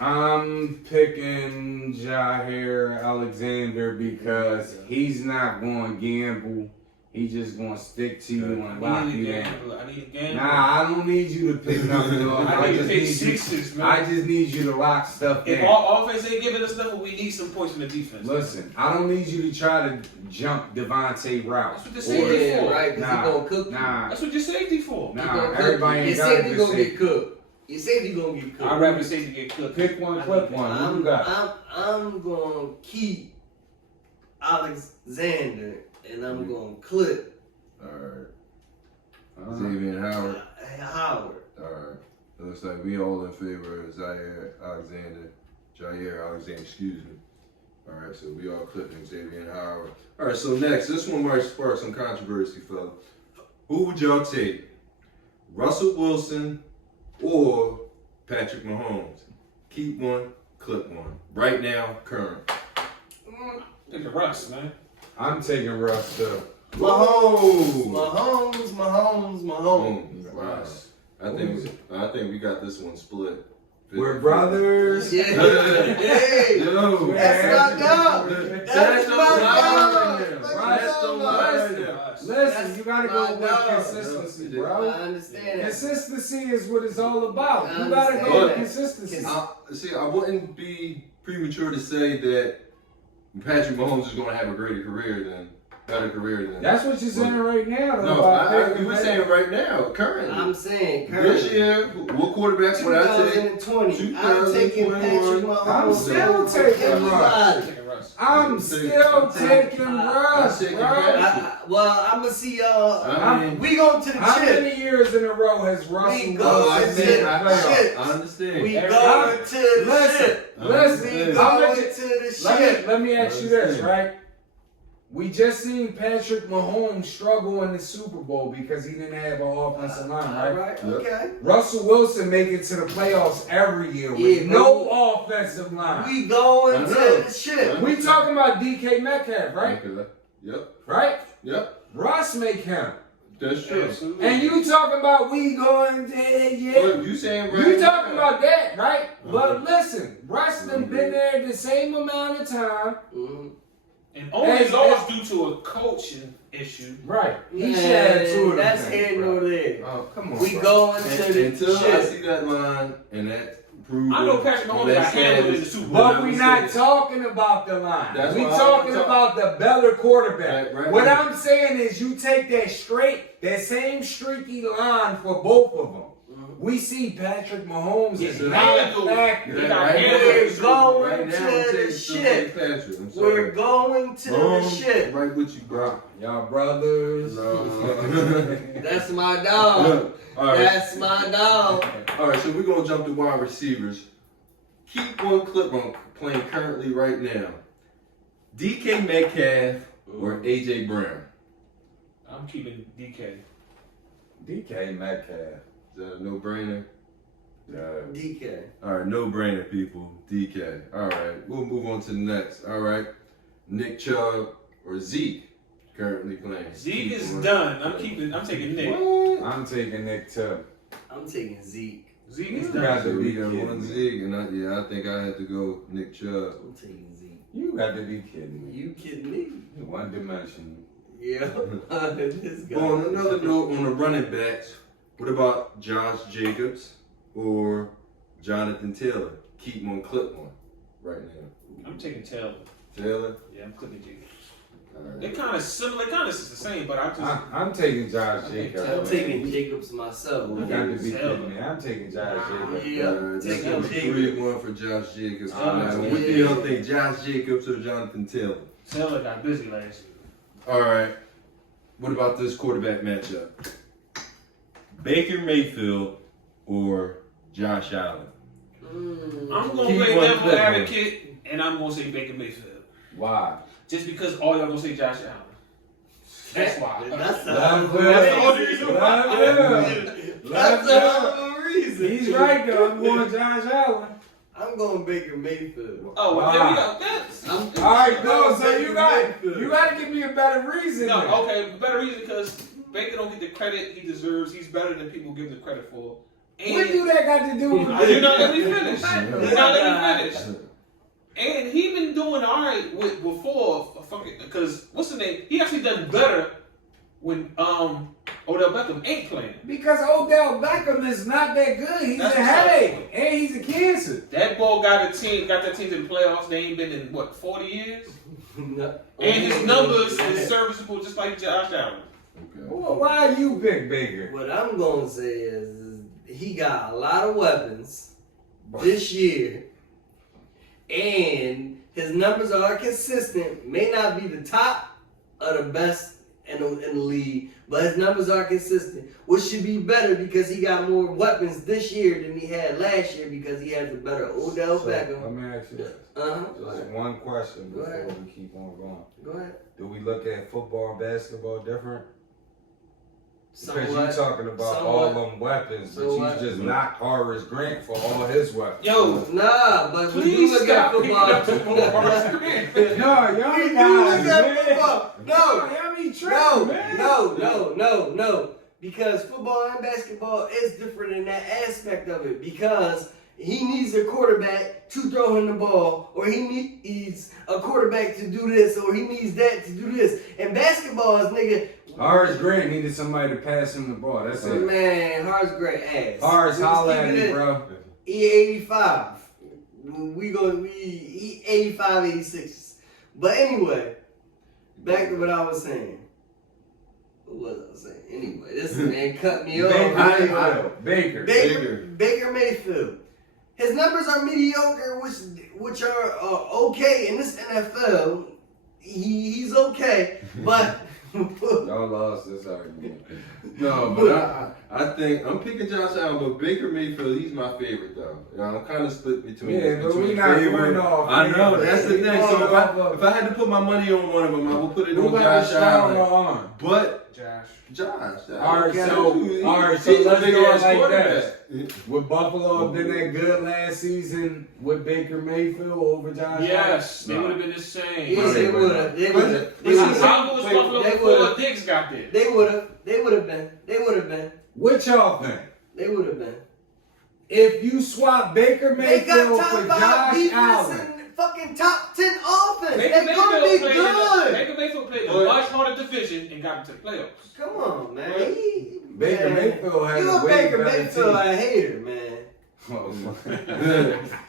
I'm picking Jair Alexander because he's not going to gamble. He's just going to stick to you and lock you down. I need a gamble. Nah, I don't need you to pick nothing off. I need to pick you, sixes, man. I just need you to lock stuff If down. our offense ain't giving us nothing, we need some points from the defense. Listen, I don't need you to try to jump Devontae route. That's what the safety for. Right, because he gonna cook you. Nah, That's what your safety for. nah, everybody ain't Your got safety to gonna say. get cooked. Your safety gonna get cooked. I'd rather safety get cooked. Pick one, clip one. Who you got? I'm gonna keep Alexander and I'm gonna clip All right. Xavier Howard. Howard. All right. It looks like we all in favor of Jair Alexander, excuse me. All right, so we all clipping Xavier Howard. All right, so next, this one might spark some controversy, fella. Who would y'all take? Russell Wilson or Patrick Mahomes? Keep one, clip one. Right now, current. Take a Russ, man. I'm taking Russ too. Mahomes. Wow. I think we got this one split. We're brothers. Yeah. Hey, Yo, that's my dog. That's my dog. That's the one. Listen, you gotta go with dog. consistency, I bro. understand that. Consistency is what it's all about. I You gotta go understand with that. consistency. I wouldn't be premature to say that Patrick Mahomes is going to have a better career than. That's what you're saying right now. No, you were saying right now, currently. I'm saying currently. This year, what quarterbacks would I take? 2020. I'm taking Patrick Mahomes. I'm still taking Russ. Take a Russ. I'm still taking Russ, taking bro. Patrick. Well, I'm gonna see y'all. I mean, We going to the How chip. many years in a row has Russell We going Wilson to been in the the playoffs? chip. I understand. We Every going time. to the Listen, ship. listen. We How going much- to the ship. Let me ask you this, right? We just seen Patrick Mahomes struggle in the Super Bowl because he didn't have an offensive line, All right? right. Okay. Russell Wilson make it to the playoffs every year with Yeah, no offensive line. We going I to know. the ship. We talking about DK Metcalf, right? Okay. Yep. Right? Yep. Russ make him. That's true. Absolutely. And you talking about we going there, yeah. But you saying right You now- talking about that, right? But listen, Russ done been there the same amount of time. Mhm. And only Hey, lost due to a coaching issue. Right. He Man, shared two of them that's things, here bro. nor there. Oh, come on, We bro. going to the Until I ship. see that line and that proves. I know Patrick Mahomes got handled in the Super Bowl. But we not talking about the line. That's We why I'm talking talking- about the better quarterback. Right, What right. I'm saying is you take that same streaky line for both of them. We see Patrick Mahomes is Yeah, not handled. a factor. He got Right handled. now, We're going right now, to I'm the taking ship. Patrick. I'm We're sorry. going to the Mahomes, ship. right with you, bro. Y'all brothers. No. That's my dog. All right. That's my dog. All right, so we're going to jump to wide receivers. Keep one clip on playing currently right now. DK Metcalf or AJ Brown? I'm keeping DK. DK Metcalf. Is that a no-brainer? Yeah. DK. All right, no-brainer, people. DK. All right, we'll move on to the next. All right, Nick Chubb or Zeke currently playing. Zeke Keep is one. done. I'm taking Nick. I'm taking Nick too. I'm taking Zeke. Zeke You is got done. to So be we got kidding one me. Zeke, and I think I had to go Nick Chubb. I'm taking Zeke. You got to be kidding me. You kidding me? One dimension. Yeah. This guy. On another note, on the running backs, what about Josh Jacobs or Jonathan Taylor? Keep one, clip one right now. I'm taking Taylor. Taylor? Yeah, I'm clipping Jacobs. All right. They're kind of similar. Kind of the same, but I just. I'm taking Josh I'm Jacobs. I'm taking Jacobs myself. You got to be kidding me. I'm taking Josh Jacobs. Yeah. All right, Take that's him, Jacobs. 3-1 for Josh Jacobs. Oh, Now, yeah. what do y'all think, Josh Jacobs or Jonathan Taylor? Taylor got busy last year. All right. What about this quarterback matchup? Baker Mayfield or Josh Allen? I'm going to Keep play one devil clip, advocate, and I'm going to say Baker Mayfield. Why? Just because all y'all going to say Josh Allen. That's why. That's Love the the only reason That's the only reason. He's right though. I'm going Josh Allen. I'm going Baker Mayfield. Oh, well, there we go. That's, All right, no. So you got to give me a better reason. then. no, okay, better reason because Baker don't get the credit he deserves. He's better than people give him the credit for. And What do that got to do with you're not letting me finish. You're not letting me finish. And he been doing all right with before fucking because what's the name? He actually done better when Odell Beckham ain't playing. Because Odell Beckham is not that good. He's That's a what's up. headache and he's a cancer. That ball got that team to the playoffs. They ain't been in what 40 years. No. And his numbers is serviceable, just like Josh Allen. Okay. Well, why you pick Baker? What I'm gonna say is he got a lot of weapons this year, and his numbers are consistent. May not be the top of the best in the league, but his numbers are consistent, which should be better because he got more weapons this year than he had last year because he has a better Odell Let Beckham. me ask you this. Just Go one question Go before ahead. we keep on going. ahead. Do we look at football and basketball different? Because Somewhat. you're talking about all them weapons, but Somewhat. you just knocked Horace Grant for all his weapons. Yo, Nah, but we do please look at stop picking up football. the ball. No, y'all We do guys, look at man. football. No, y'all be tripping, man. No. Because football and basketball is different in that aspect of it. Because he needs a quarterback to throw him the ball, or he needs a quarterback to do this, or he needs that to do this. And basketball is, nigga, Horace Grant needed somebody to pass him the ball. That's it. man, Horace great ass. Horace, We just holla keep at it me, in. bro. He 85. He 85, 86. But anyway, back to what I was saying. What was I saying? Anyway, this man cut me off. Baker. Baker Mayfield. His numbers are mediocre, which are okay in this NFL. He's okay, but Y'all lost this argument. No, but I think I'm picking Josh Allen, but Baker Mayfield, he's my favorite though. You know, I'm kind of split between. Yeah, but between we not favorite. going off. I know that's the thing. So off if I had to put my money on one of them, I would put it who on got Josh a stronger Allen. arm? But Josh. Josh. All right, so he's let's a do big it ass like quarterback. Would Buffalo have been that good last season with Baker Mayfield over Josh? Yes, they No. would have been the same. yes, they would have. They would have. How was Buffalo They before would've. Diggs got there? They would have. They would have been. They would have been. What y'all think? They would have been. If you swap Baker They got Mayfield top for 5 Josh defense Allen, and fucking top 10 offense. Baker They're gonna be Mayfield good. Baker Mayfield played a But- much harder division and got into the playoffs. Come on, man. Baker Mayfield has You a a way Baker better Mayfield team. a hater, man. Oh,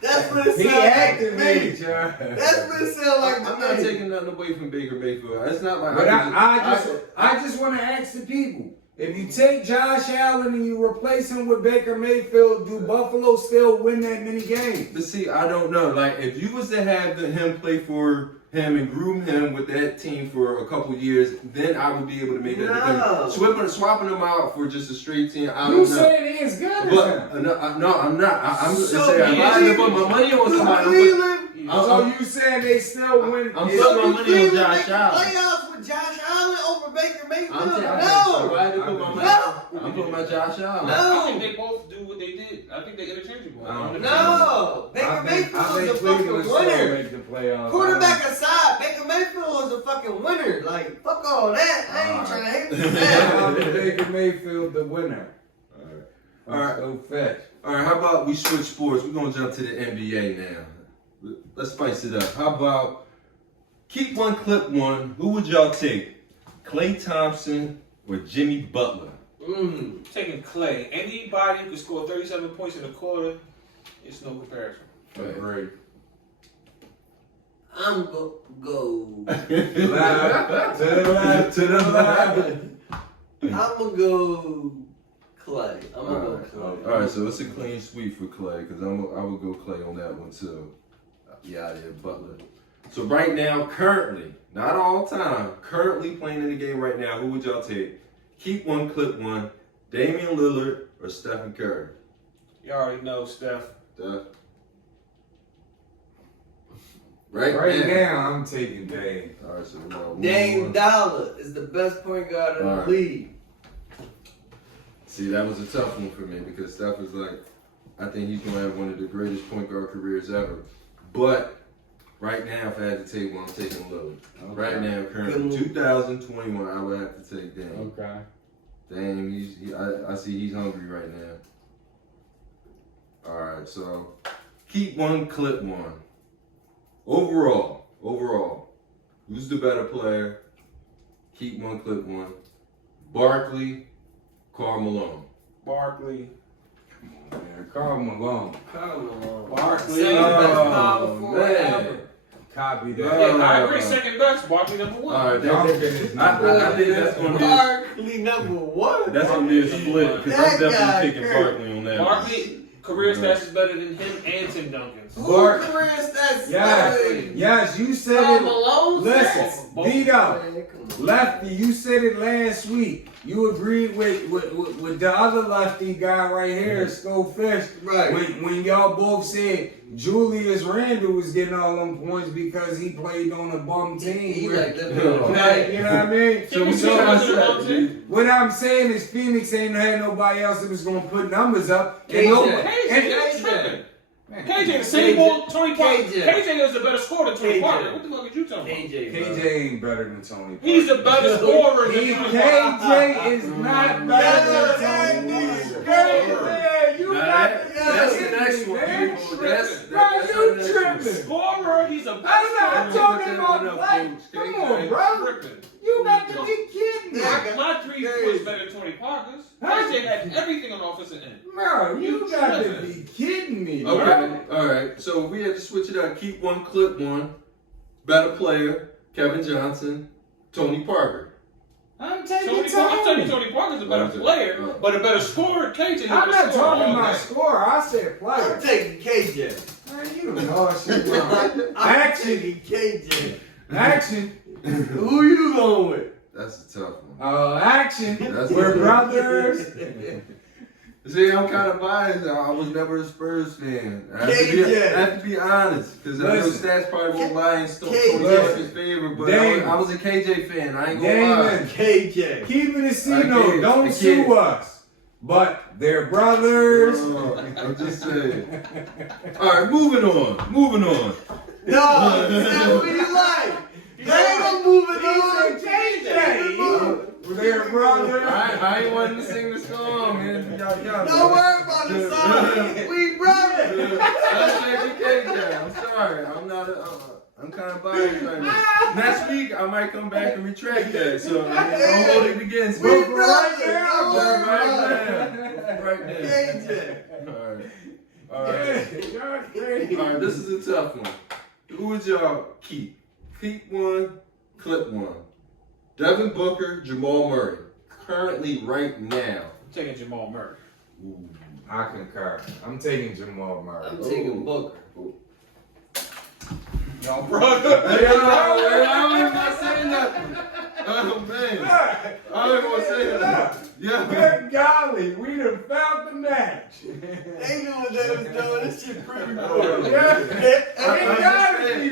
That's what it he sounds like to activated, me. y'all. That's what it sounds like to I'm not me. taking nothing away from Baker Mayfield. It's not like But I I just want to ask the people: if you take Josh Allen and you replace him with Baker Mayfield, do Buffalo still win that many games? But see, I don't know. Like, if you was to have him play for him and groom him with that team for a couple years, then I would be able to make that No. difference. Swapping them out for just a straight team, I You don't know. said he is good as But him. no, I'm not. I'm just So saying, if I had to put my money on somebody, Cleveland, So you saying they still win? I'm is- putting my so money on Cleveland Josh making Allen. playoffs with Josh Allen over Baker Mayfield? I'm saying, No. if I had to put my money, No. I'm putting my Josh Allen. No. I think they both do what they did. I think they're interchangeable. No. Baker I Mayfield is a think fucking Cleveland still winner. make the playoffs. Quarterback aside, Baker Mayfield is a fucking winner. Like, fuck all that. I ain't trying to hate this I man. think Baker Mayfield the winner. All right. Go fetch. All right, how about we switch sports? We're going to jump to the NBA now. Let's spice it up. How about keep one, clip one. Who would y'all take? Klay Thompson or Jimmy Butler? Taking Klay. Anybody who can score 37 points in a quarter, it's no comparison. Agree. I'm go. Left, to the left, to the left. I'm gonna go Klay. I'm gonna go Klay. All right, so it's a clean sweep for Klay because I would go Klay on that one too. Yeah, Butler. So right now, currently, not all time, currently playing in the game right now, who would y'all take? Keep one, clip one. Damian Lillard or Stephen Curry? You already know, Steph. Steph. Right now, I'm taking Dame. All right, so we're going Dame Dollar is the best point guard in the league. See, that was a tough one for me because Steph is like, I think he's going to have one of the greatest point guard careers ever. But right now, if I had to take one, I'm taking Lillard. Okay. Right now, currently 2021, I would have to take Dame. Okay. Dame, I see he's hungry right now. All right, so keep one, clip one. Overall, who's the better player? Keep one, clip one. Barkley, Karl Malone. Barkley. Man, Karl Malone. Barkley. Second best power forward ever. Copy that. Yeah, I agree. Second best. Barkley number one. All right, Duncan is I think that's going to be Barkley number one. that's going to be a split because I'm That guy definitely picking crazy. Barkley on that. Barkley career stats is better than him and Tim Duncan's. Who career stats? Yes, you said Karl it. Malone Listen, stats? Vito, Man, come on. lefty, you said it last week. You agreed with the other lefty guy right here, Schofish. Right. When y'all both said Julius Randle was getting all them points because he played on a bum team. He where- like that. Like, you know what I mean? So What I'm saying is Phoenix ain't had nobody else that was gonna put numbers up. And KJ. nobody- KJ tripping. KJ the same ball Tony Parker. KJ. KJ is a better scorer than Tony KJ. Parker. What the fuck are you talking about? KJ ain't better than Tony Parker. He's a better scorer than Tony Parker. KJ is not better than Tony Parker. You That's the next one, people. That's you the next tripping. Scorer, he's a better I'm scorer. talking about like, come on, bro. Tripping. You got to be kidding me. My three was better than Tony Parker's. KJ had everything on the offensive end. Bro, you got to be kidding me, bro. Okay, all right. So we had to switch it up. Keep one, clip one. Better player, Kevin Johnson, Tony Parker. I'm taking I'm telling you, Tony Parker's a better player, but a better scorer. KJ. I'm not talking about score. I said player. I'm taking KJ. Man, you know shit wrong. I'm Action. taking KJ. Action. Who you going with? That's a tough one. Action. That's We're it. brothers. See, I'm kind of biased. I was never a Spurs fan. I KJ. have to be honest, because I know Listen. stats probably won't lie in Tony KJ. Parker's favor, but Damon. I was a KJ fan. I ain't gonna lie. Damon. KJ. Keep it a C I note. can't. I Don't can't. sue us. But they're brothers. I'm just saying. All right, moving on. No, that's what you like. They ain't moving on. KJ. They're brothers. I ain't wanting to sing the song, man. Y'all Don't worry about the song. We brothers. I'm taking KJ. I'm sorry. I'm not. I'm kind of biased right now. Next week, I might come back and retract that. So don't hold it against me. We But brothers. now, Don't worry about it. Right now. KJ. All right, this is a tough one. Who would y'all keep? Keep one, clip one. Devin Booker, Jamal Murray. Currently, right now. I'm taking Jamal Murray. I concur. I'm taking Jamal Murray. I'm taking Booker. Y'all brother. I'm not saying nothing. Oh, man. I ain't gonna say that. Yeah. Good golly, we done found the match. They knew what they was doing. This shit pre-recorded. It gotta be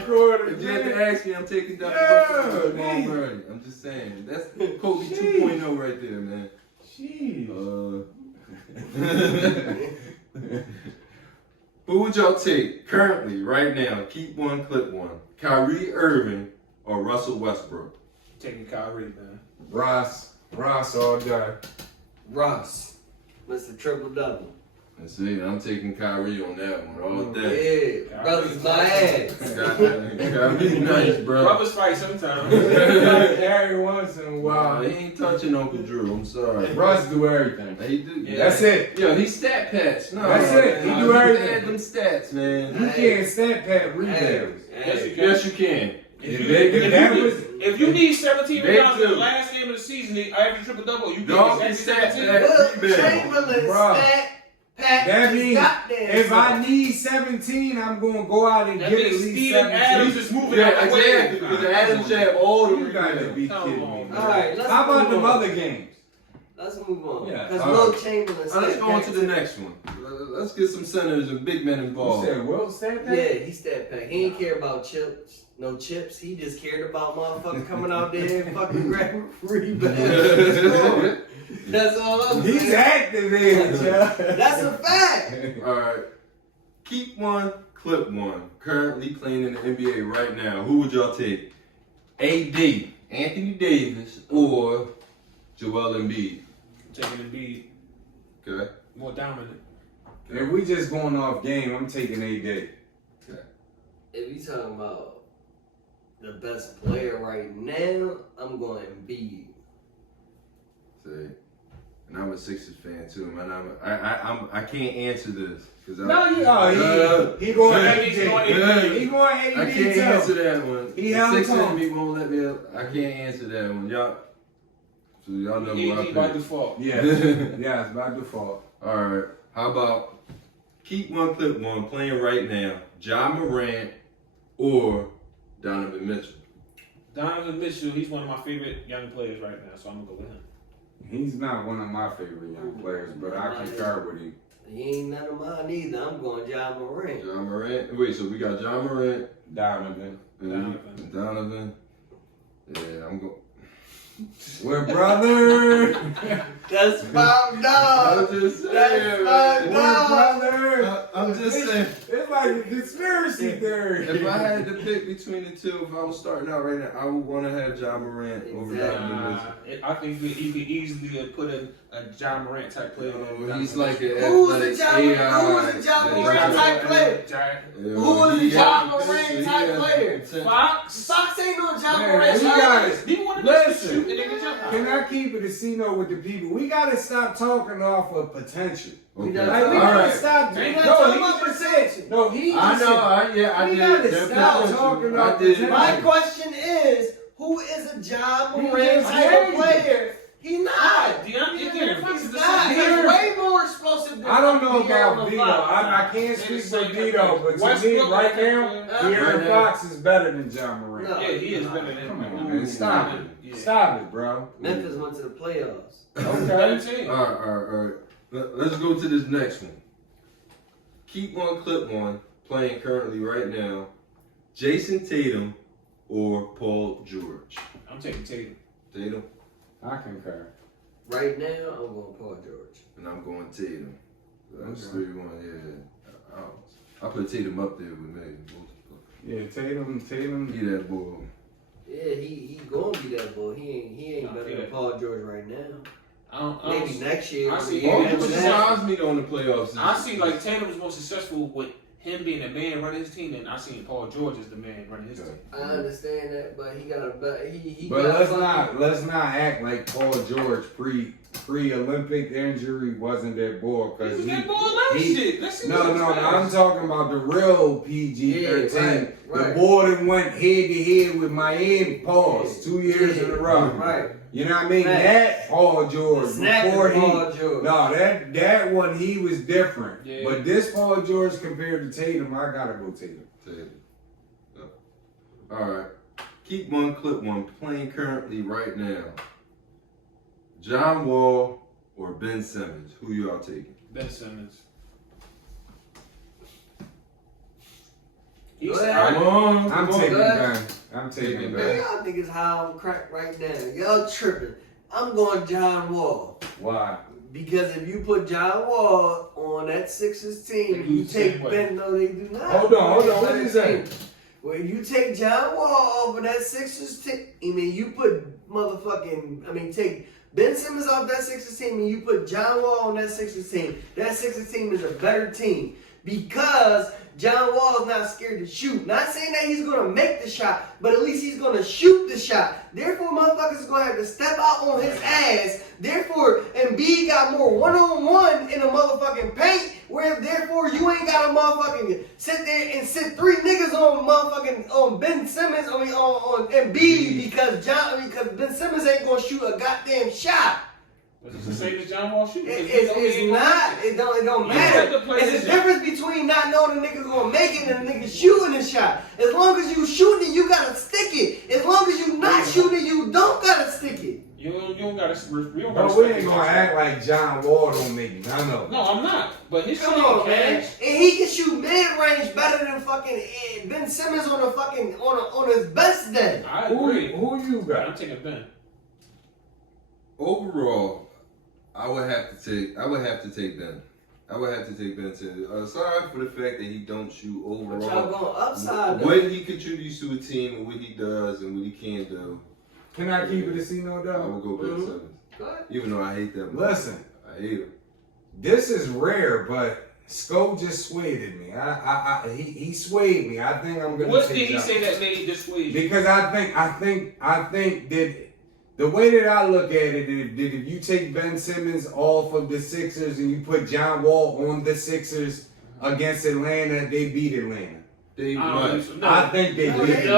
recorded. If you had to ask me, I'm taking Devin Booker over Jamal Murray. I'm just saying. That's Kobe 2.0 right there, man. Jeez. Who would y'all take currently, right now? Keep one, clip one. Kyrie Irving or Russell Westbrook? Taking Kyrie, man. Ross all day. Ross. Mr. Triple Double. Let's see, I'm taking Kyrie on that one all day. Yeah. Brothers my ass. Kyrie nice, bro. Brothers fight sometimes. Every once in a while. He ain't touching Uncle Drew. I'm sorry. Russ do everything. He do. Yeah. That's it. Yo, he stat patch. No, That's it. He do everything. Add them stats, man. You can't stat pat rebounds. Yes, you can. Yes, you can. If you need 17 They rebounds in the do. last game of the season, I have a triple double. You Dog get can stat 17. that Look, rebound. Chamberlain Bruh. stat Pat That means if I self. need 17, I'm going to go out and That get at means least Steven 17. Adams is moving Yeah, out the way. exactly. Because Adams had all the You got to be Come kidding on, me. man. All right, let's How about move them on. other games? Let's move on. Yeah. Because All Will right. Chamberlain Let's said go on to the Pat- next one. Let's get some centers and big men You involved. said Will Stat Pack? Yeah, he stat pack. He ain't care about chips. No chips. He just cared about motherfucker coming out there and fucking grabbing rebounds. That's all I'm saying. He's active there, Chubb. That's a fact. All right. Keep one, clip one. Currently playing in the NBA right now. Who would y'all take? AD, Anthony Davis, or Joel Embiid? Taking the beat Okay. more dominant. If we just going off game, I'm taking AD. If you talking about the best player right now, I'm going Embiid. See, and I'm a Sixers fan too, man. I can't answer this because He going He's going AD. AD. He going AD I can't answer that one. He the held Sixers on. me won't let me. I can't answer that one, y'all. So y'all know who I AD by pick. default. Yes, by default. All right. How about keep one, clip one, playing right now? John Morant or Donovan Mitchell? Donovan Mitchell, he's one of my favorite young players right now, so I'm gonna go with him. He's not one of my favorite young players, but I concur with him. He ain't none of mine either. I'm going John Morant. John Morant. Wait, so we got John Morant Donovan. and Donovan. Yeah, I'm going. We're brothers. That's my dog. I'm just saying, That's man. my We're brothers. I'm just saying. It's like a conspiracy theory. If I had to pick between the two, if I was starting out right now, I would want to have John Morant over Donovan Mitchell. I think you could easily put a John Morant type player. Oh, he's like an Who was athletic the AI. John Morant type player? Yeah, Who was he the John has- Morant he type has player? potential. Fox. Fox ain't no John Man, Morant we type got player. it. He wanted Listen. to shoot and they can jump. Can I keep it a C-note with the people? We gotta stop talking off of potential. Okay. All Like, we All gotta right. stop. We not No, talking he about just potential. said. No, he I just know. I We did. gotta There's stop potential. talking I about did. potential. My question is, who is a John He Morant just type said of player? He not. Deandre Fox is He's the not. same He's player. way more explosive than I don't know De'Aaron about Vito. Fox. I can't speak for Vito, but to me, Westbrook, right now, right De'Aaron now. Fox is better than John Morant. No. Yeah, he is better than Come him. on, man. Stop it. Yeah. Stop it, bro. Memphis went to the playoffs. Better Okay. team. All right. Let's go to this next one. Keep one, clip one, playing currently right now. Jason Tatum or Paul George? I'm taking Tatum. Tatum, I concur. Right now, I'm going Paul George. and I'm going Tatum. That's Okay. 3-1, yeah. I'll put Tatum up there with me. Yeah, Tatum. He that boy. Yeah, he gonna be that boy. He ain't better than Paul George right now. Maybe next year. I see- Paul Yeah, George surprised me on the playoffs. I see like Tatum was more successful with him being the man running his team, and I seen Paul George as the man running his team. I understand that, but he got a better. He But got let's not act like Paul George pre-Olympic injury wasn't that boy He because was that ball last shit. Let's see No, what no, I'm talking about the real PG-13. Yeah, right. The boy that went head to head with Miami, pause, 2 years in a row. Right. You know what I mean? Right. That Paul George Snapping before he. Paul George. No, that one he was different. Yeah. But this Paul George compared to Tatum, I gotta go Tatum. Tatum. All right. Keep one, clip one, playing currently right now. John Wall or Ben Simmons? Who y'all taking? Ben Simmons. Go He's ahead. Come on. I'm come on. taking Good. Ben. I'm taking Taking Man, Ben. y'all niggas high on crack right now. Y'all tripping. I'm going John Wall. Why? Because if you put John Wall on that Sixers team, They you lose take anyway. Ben. No, they do not. Hold on. What you saying? When you take John Wall off of that Sixers team, you put take Ben Simmons off that Sixers team and you put John Wall on that Sixers team. That Sixers team is a better team because John Wall is not scared to shoot. Not saying that he's going to make the shot, but at least he's going to shoot the shot. Therefore, motherfuckers is going to have to step out on his ass. Therefore, Embiid got more one-on-one in the motherfucking paint, where therefore you ain't got to motherfucking sit there and sit three niggas on Ben Simmons on Embiid because Ben Simmons ain't going to shoot a goddamn shot. It's the same as John Wall shooting. It's not. It don't matter. It's the difference between not knowing the nigga gonna make it and the nigga shooting the shot. As long as you shooting it, you gotta stick it. As long as you not shooting it, you don't gotta stick it. You don't gotta. But we ain't gonna act like John Wall don't make none of them. No, I'm not. But his Come shooting on, man. cash. And he can shoot mid range better than fucking Ben Simmons on his best day. I agree. Who you got? I'm taking Ben. Overall, I would have to take Ben. I would have to take Ben Simmons. Sorry for the fact that he don't shoot overall. But y'all going upside though. What he contributes to a team and what he does and what he can do. Can I keep it a C-no I doubt? would go Ben Simmons. Go ahead. Even though I hate that. Listen, I hate him. this is rare, but Scho just swayed me. He swayed me. I think I'm gonna. What take did he John. say that made this week? Because I think that the way that I look at it is that if you take Ben Simmons off of the Sixers and you put John Wall on the Sixers against Atlanta, they beat Atlanta. They I won. don't know. I think they beat They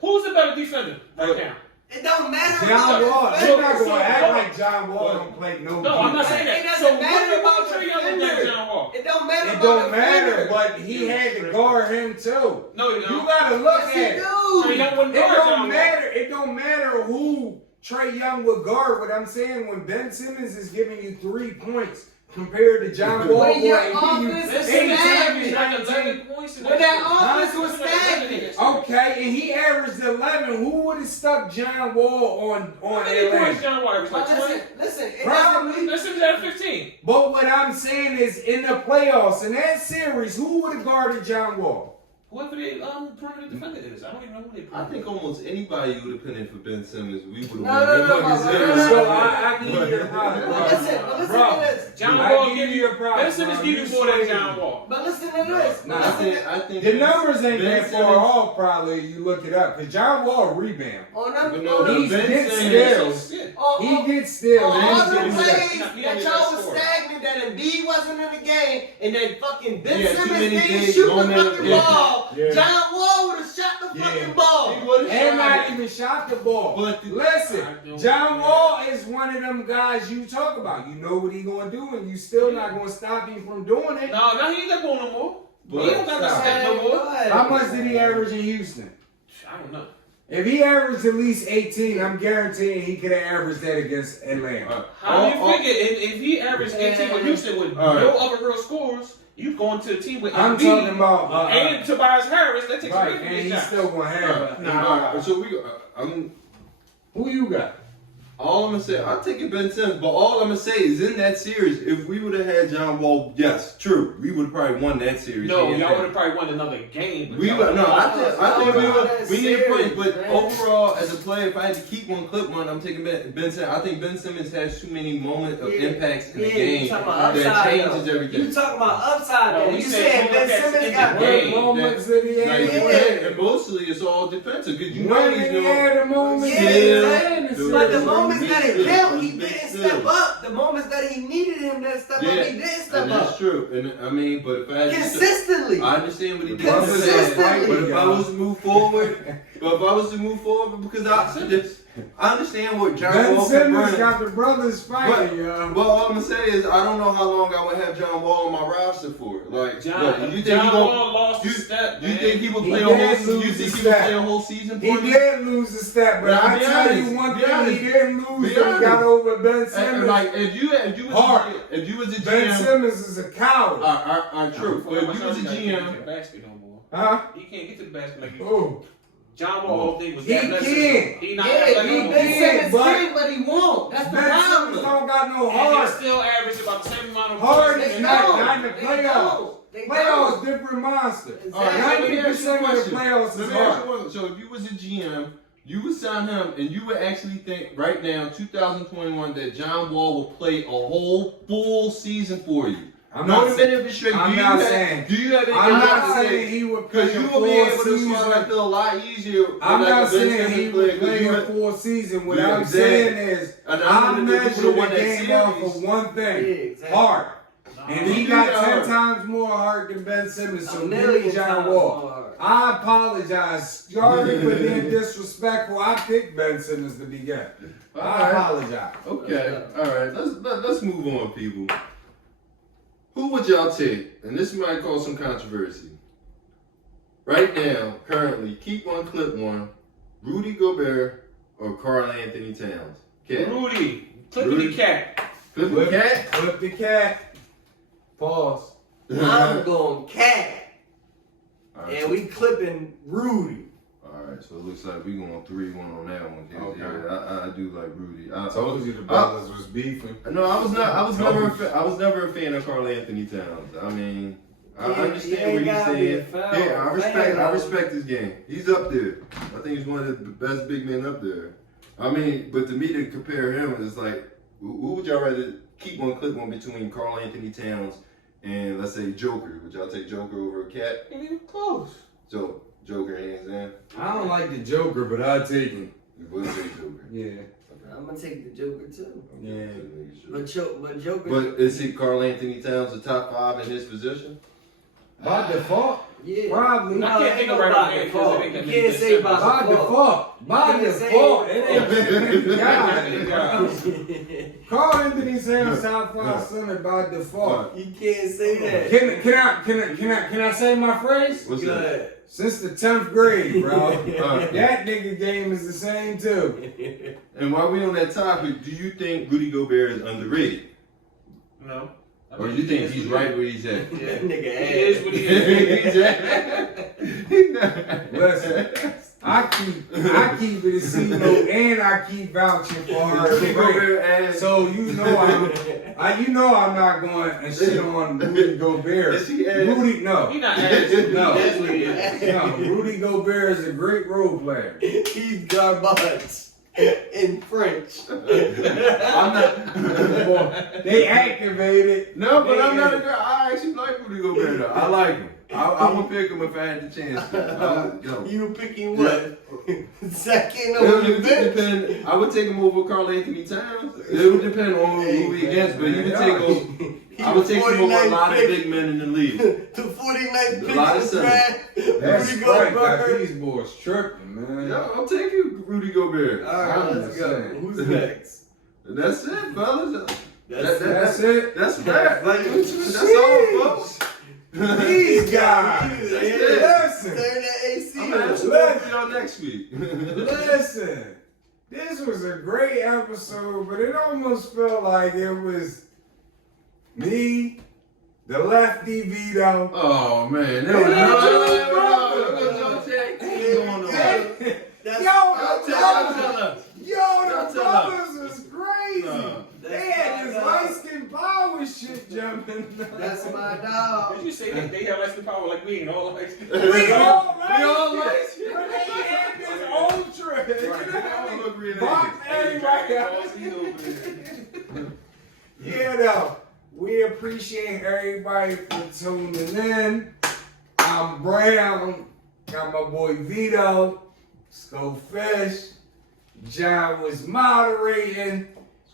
Who's the better defender right now? It don't matter. John about Wall. the They're not defenders. gonna act like John Wall don't play no. No, I'm not defense. saying that. It doesn't So matter what about Trey the Young than defender. John Wall? It don't matter. It about don't the matter, defender. but he had to guard him too. No, you You don't. gotta look Yes, at he it. do. Trey Young wouldn't It guard John don't Wall. matter. It don't matter who Trey Young would guard. What I'm saying, when Ben Simmons is giving you 3 points compared to John Wall, When your and give you offense is 18 stagnant. Like 11 points in When that offense was stagnant. Okay, and he averaged 11. Who would have stuck John Wall on How many points Atlanta? John Wall averaged? Like 20? Listen. It Probably. Let's see at 15. But what I'm saying is, in the playoffs, in that series, who would have guarded John Wall? Whoever the perimeter defender is. I don't even know who they I think almost anybody would have put in for Ben Simmons. We would No, have no, won. no, So I give you your But problem. listen Bro, to this. John I Wall give give you you your problem, Ben Simmons bro. give you You more than swayed John me. Wall. But listen to this. No, I think The numbers ain't Ben that Simmons- far off, probably. You look it up, because John Wall rebound. On them, But no, He Ben gets Simmons- steals. Yeah. He gets steals. On and he other gets plays steals. that y'all was stagnant, that Embiid wasn't in the game, and that fucking Ben Yeah, too Simmons many didn't big shoot the momentum. fucking Yeah. ball. Yeah. John Wall would have shot the Yeah. fucking ball. He would've And shot not it. even shot the ball. But Listen, John Wall is one of them guys you talk about. You know what he gonna do, and you still not gonna stop him from doing it. No, now he ain't that ball no more. But- He don't got that step no more. How much did he average in Houston? I don't know. If he averaged at least 18, I'm guaranteeing he could have averaged that against Atlanta. How do you figure if he averaged 18 with Houston with no other real scores, you going to the team with I'm Embiid talking about and Tobias Harris, that takes right, away from and his he's shot. still gonna have. Nah, so Who you got? all I'm gonna say, I'll take it Ben Simmons, but all I'm gonna say is in that series, if we would have had John Wall, yes, true, we would have probably won that series. No, hands y'all down. would have probably won another game. but We y'all would no. I think we That's would. We need to play, serious, but man. overall, as a player, if I had to keep one, clip one, I'm taking Ben Simmons. I think Ben Simmons has too many moments of impacts in the game You talking about that upside, changes though. everything. You talking about upside No, though. we You said saying Ben that's Simmons in got the game. What moments did he have? Like, Yeah. and mostly it's all defensive because you know When he's did he doing. have the moments? Yeah, Still, but the still, moments that it still, count, he still. didn't step up. The moments that he needed him to step up, he didn't step and that's up. true. And I mean, but if I had to, Consistently. I understand what he did. Consistently. But if I was to move forward, because I understand what John Ben Wall can Simmons bring. got the brothers fighting, But all I'm gonna say is I don't know how long I would have John Wall on my roster for. Like, John, you think John he gonna? Wall lost You, his step, you man. think he would He play a did whole? You lose think his he would step. play a whole season for He me? did lose the step, but Now, I be tell you honest, one be thing, honest. he didn't lose Be when he honest. got over Ben And, Simmons. like, if you was a Ben GM, Simmons is a coward. true. But if you was a He can't get to GM, the basket no more. Huh? He can't get to the basket like Ooh. John Wall whole thing was He that can. necessary. He not Yeah, athletic he no Ben more. Simmons but- can, but he won't. That's the Ben Simmons problem. don't got no And heart. he still averaged about the same amount of Hard points. is They not don't. in the They playoffs. don't. They Playoffs don't. different monster. Exactly. all right, let me ask you a 90% of the question. playoffs Let is me ask hard. you one. So if you was a GM, you would sign him, and you would actually think right now, 2021, that John Wall will play a whole full season for you. I'm No not minute of straight. I'm not saying. Do you have any I'm not to saying say? he would play Because a you will full be able to season. swallow that pill a lot easier. I'm like not a Ben saying Simmons he player, would 'cause play you a had- full season. What Yeah, I'm exactly. saying is, And I I'm gonna measure do the won that game off series. of one thing: Yeah, exactly. heart. And he got 10 times more heart than Ben Simmons, so give me Jair Wall. I apologize. Sorry for being disrespectful. I picked Ben Simmons to begin. I apologize. Okay, all right. Let's move on, people. Who would y'all take? And this might cause some controversy. Right now, currently, keep one, clip one. Rudy Gobert or Karl Anthony Towns? Cat. Rudy. Clippity cat. Clip the cat? Flip the cat. Pause. I'm going cat. Right, And we clipping Rudy. Alright, so it looks like we going 3-1 on that one. Okay. Yeah, I do like Rudy. I told you the brothers was beefing. No, I was never a fan of Karl Anthony Towns. I mean, I understand what he's saying. Yeah, I respect his game. He's up there. I think he's one of the best big men up there. I mean, but to me to compare him is like, who would y'all rather keep one, clip one between Karl Anthony Towns and let's say Joker? Would y'all take Joker over a cat? Ain't even close. So Joker hands down. I don't like the Joker, but I'll take him. You would take Joker. Yeah. I'm gonna take the Joker too. Yeah. But Joker. But is he Karl Anthony Towns the top 5 in his position? By default? Yeah. Probably. I can't think of right now because it ain't You can't say by By default. By default. It ain't God. Karl Anthony Towns top 5 center by default. You can't say that. Can I say my phrase? What's that? Since the 10th grade, bro. That nigga game is the same too. And while we on that topic, do you think Rudy Gobert is underrated? No. Or do you think he's right where he's at? Yeah. That nigga He is what he is. Listen, I keep it a C note and I keep vouching for Rudy her. Gobert ass. So you know I'm not going and shit on Rudy Gobert. Is he ass? Rudy, no. He not ass. No. That's what he is. No, Rudy Gobert is a great role player. He's garbage in French. I'm not. They activated. No, but I'm not a girl. I actually like Rudy Gobert though. I like him. I would pick him if I had the chance. Yo. You picking what? Second It over would the bench? depend. I would take him over Karl Anthony Towns. It would depend on who he against, but you would take him. I would take him over a lot of big men in the league. To 49th pick A lot of in the draft. That's Rudy right. Got Gobert. these boys tripping, man. Yo, I'll take you, Rudy Gobert. All right, let's go. Who's next? That's it, fellas. That's it. That's right. Like, that's all, folks. These guys. Listen. Turn that AC I'm gonna have on. some more for y'all next week. Listen. This was a great episode, but it almost felt like it was me, the lefty Vito. Oh man, There was no tag team going on. The brothers was crazy. They had this light-skin power shit jumping. That's my dog. Did you say that they have light power like we ain't all light skin? We all light-skinned. But they had this ultra. Right. Box everybody out. Yeah, though. We appreciate everybody for tuning in. I'm Brown. Got my boy Vito. Scho Fish. John was moderating.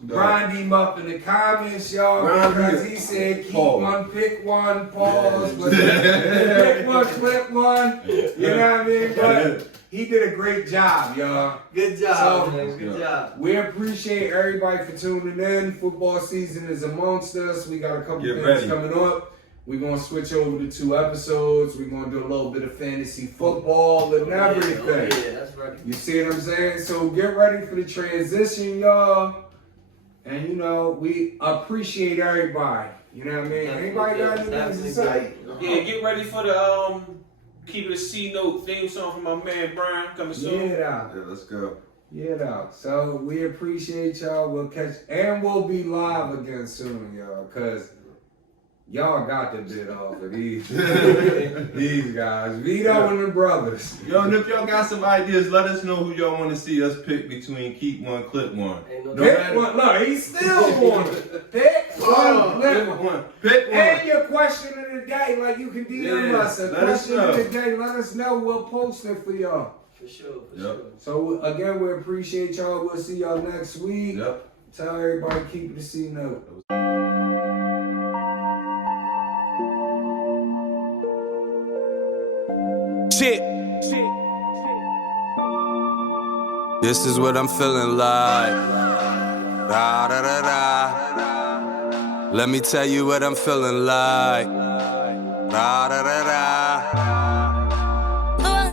Grind him up in the comments, y'all, because he said keep one, pick one, pause, but pick one, clip one. You know what I mean? But he did a great job, y'all. Good job, So, man. Good job. We appreciate everybody for tuning in. Football season is amongst us. We got a couple Get things ready. coming up. We're going to switch over to 2 episodes. We're going to do a little bit of fantasy football and everything. Yeah, that's right. You see what I'm saying? So get ready for the transition, y'all. And you know, we appreciate everybody. You know what I mean? Anybody got anything to say? Yeah, get ready for the keep it a C note theme song from my man Brian coming soon. Yeah, Yeah, let's go. yeah. So we appreciate y'all. We'll catch and we'll be live again soon, y'all. Cause y'all got the bit off of these these guys. Vito and the brothers. Yo, and if y'all got some ideas, let us know who y'all want to see us pick between keep one, clip one. Pick one. Look, he still won. Pick one. Clip one. Pick one. And your question of the day, like you can DM us a let us question know. of the day. Let us know. We'll post it for y'all. For sure, for Yep. sure. So again, we appreciate y'all. We'll see y'all next week. Yep. Tell everybody keep it a C note. Shit. This is what I'm feeling like. Da da da da. Let me tell you what I'm feeling like. Da da da da.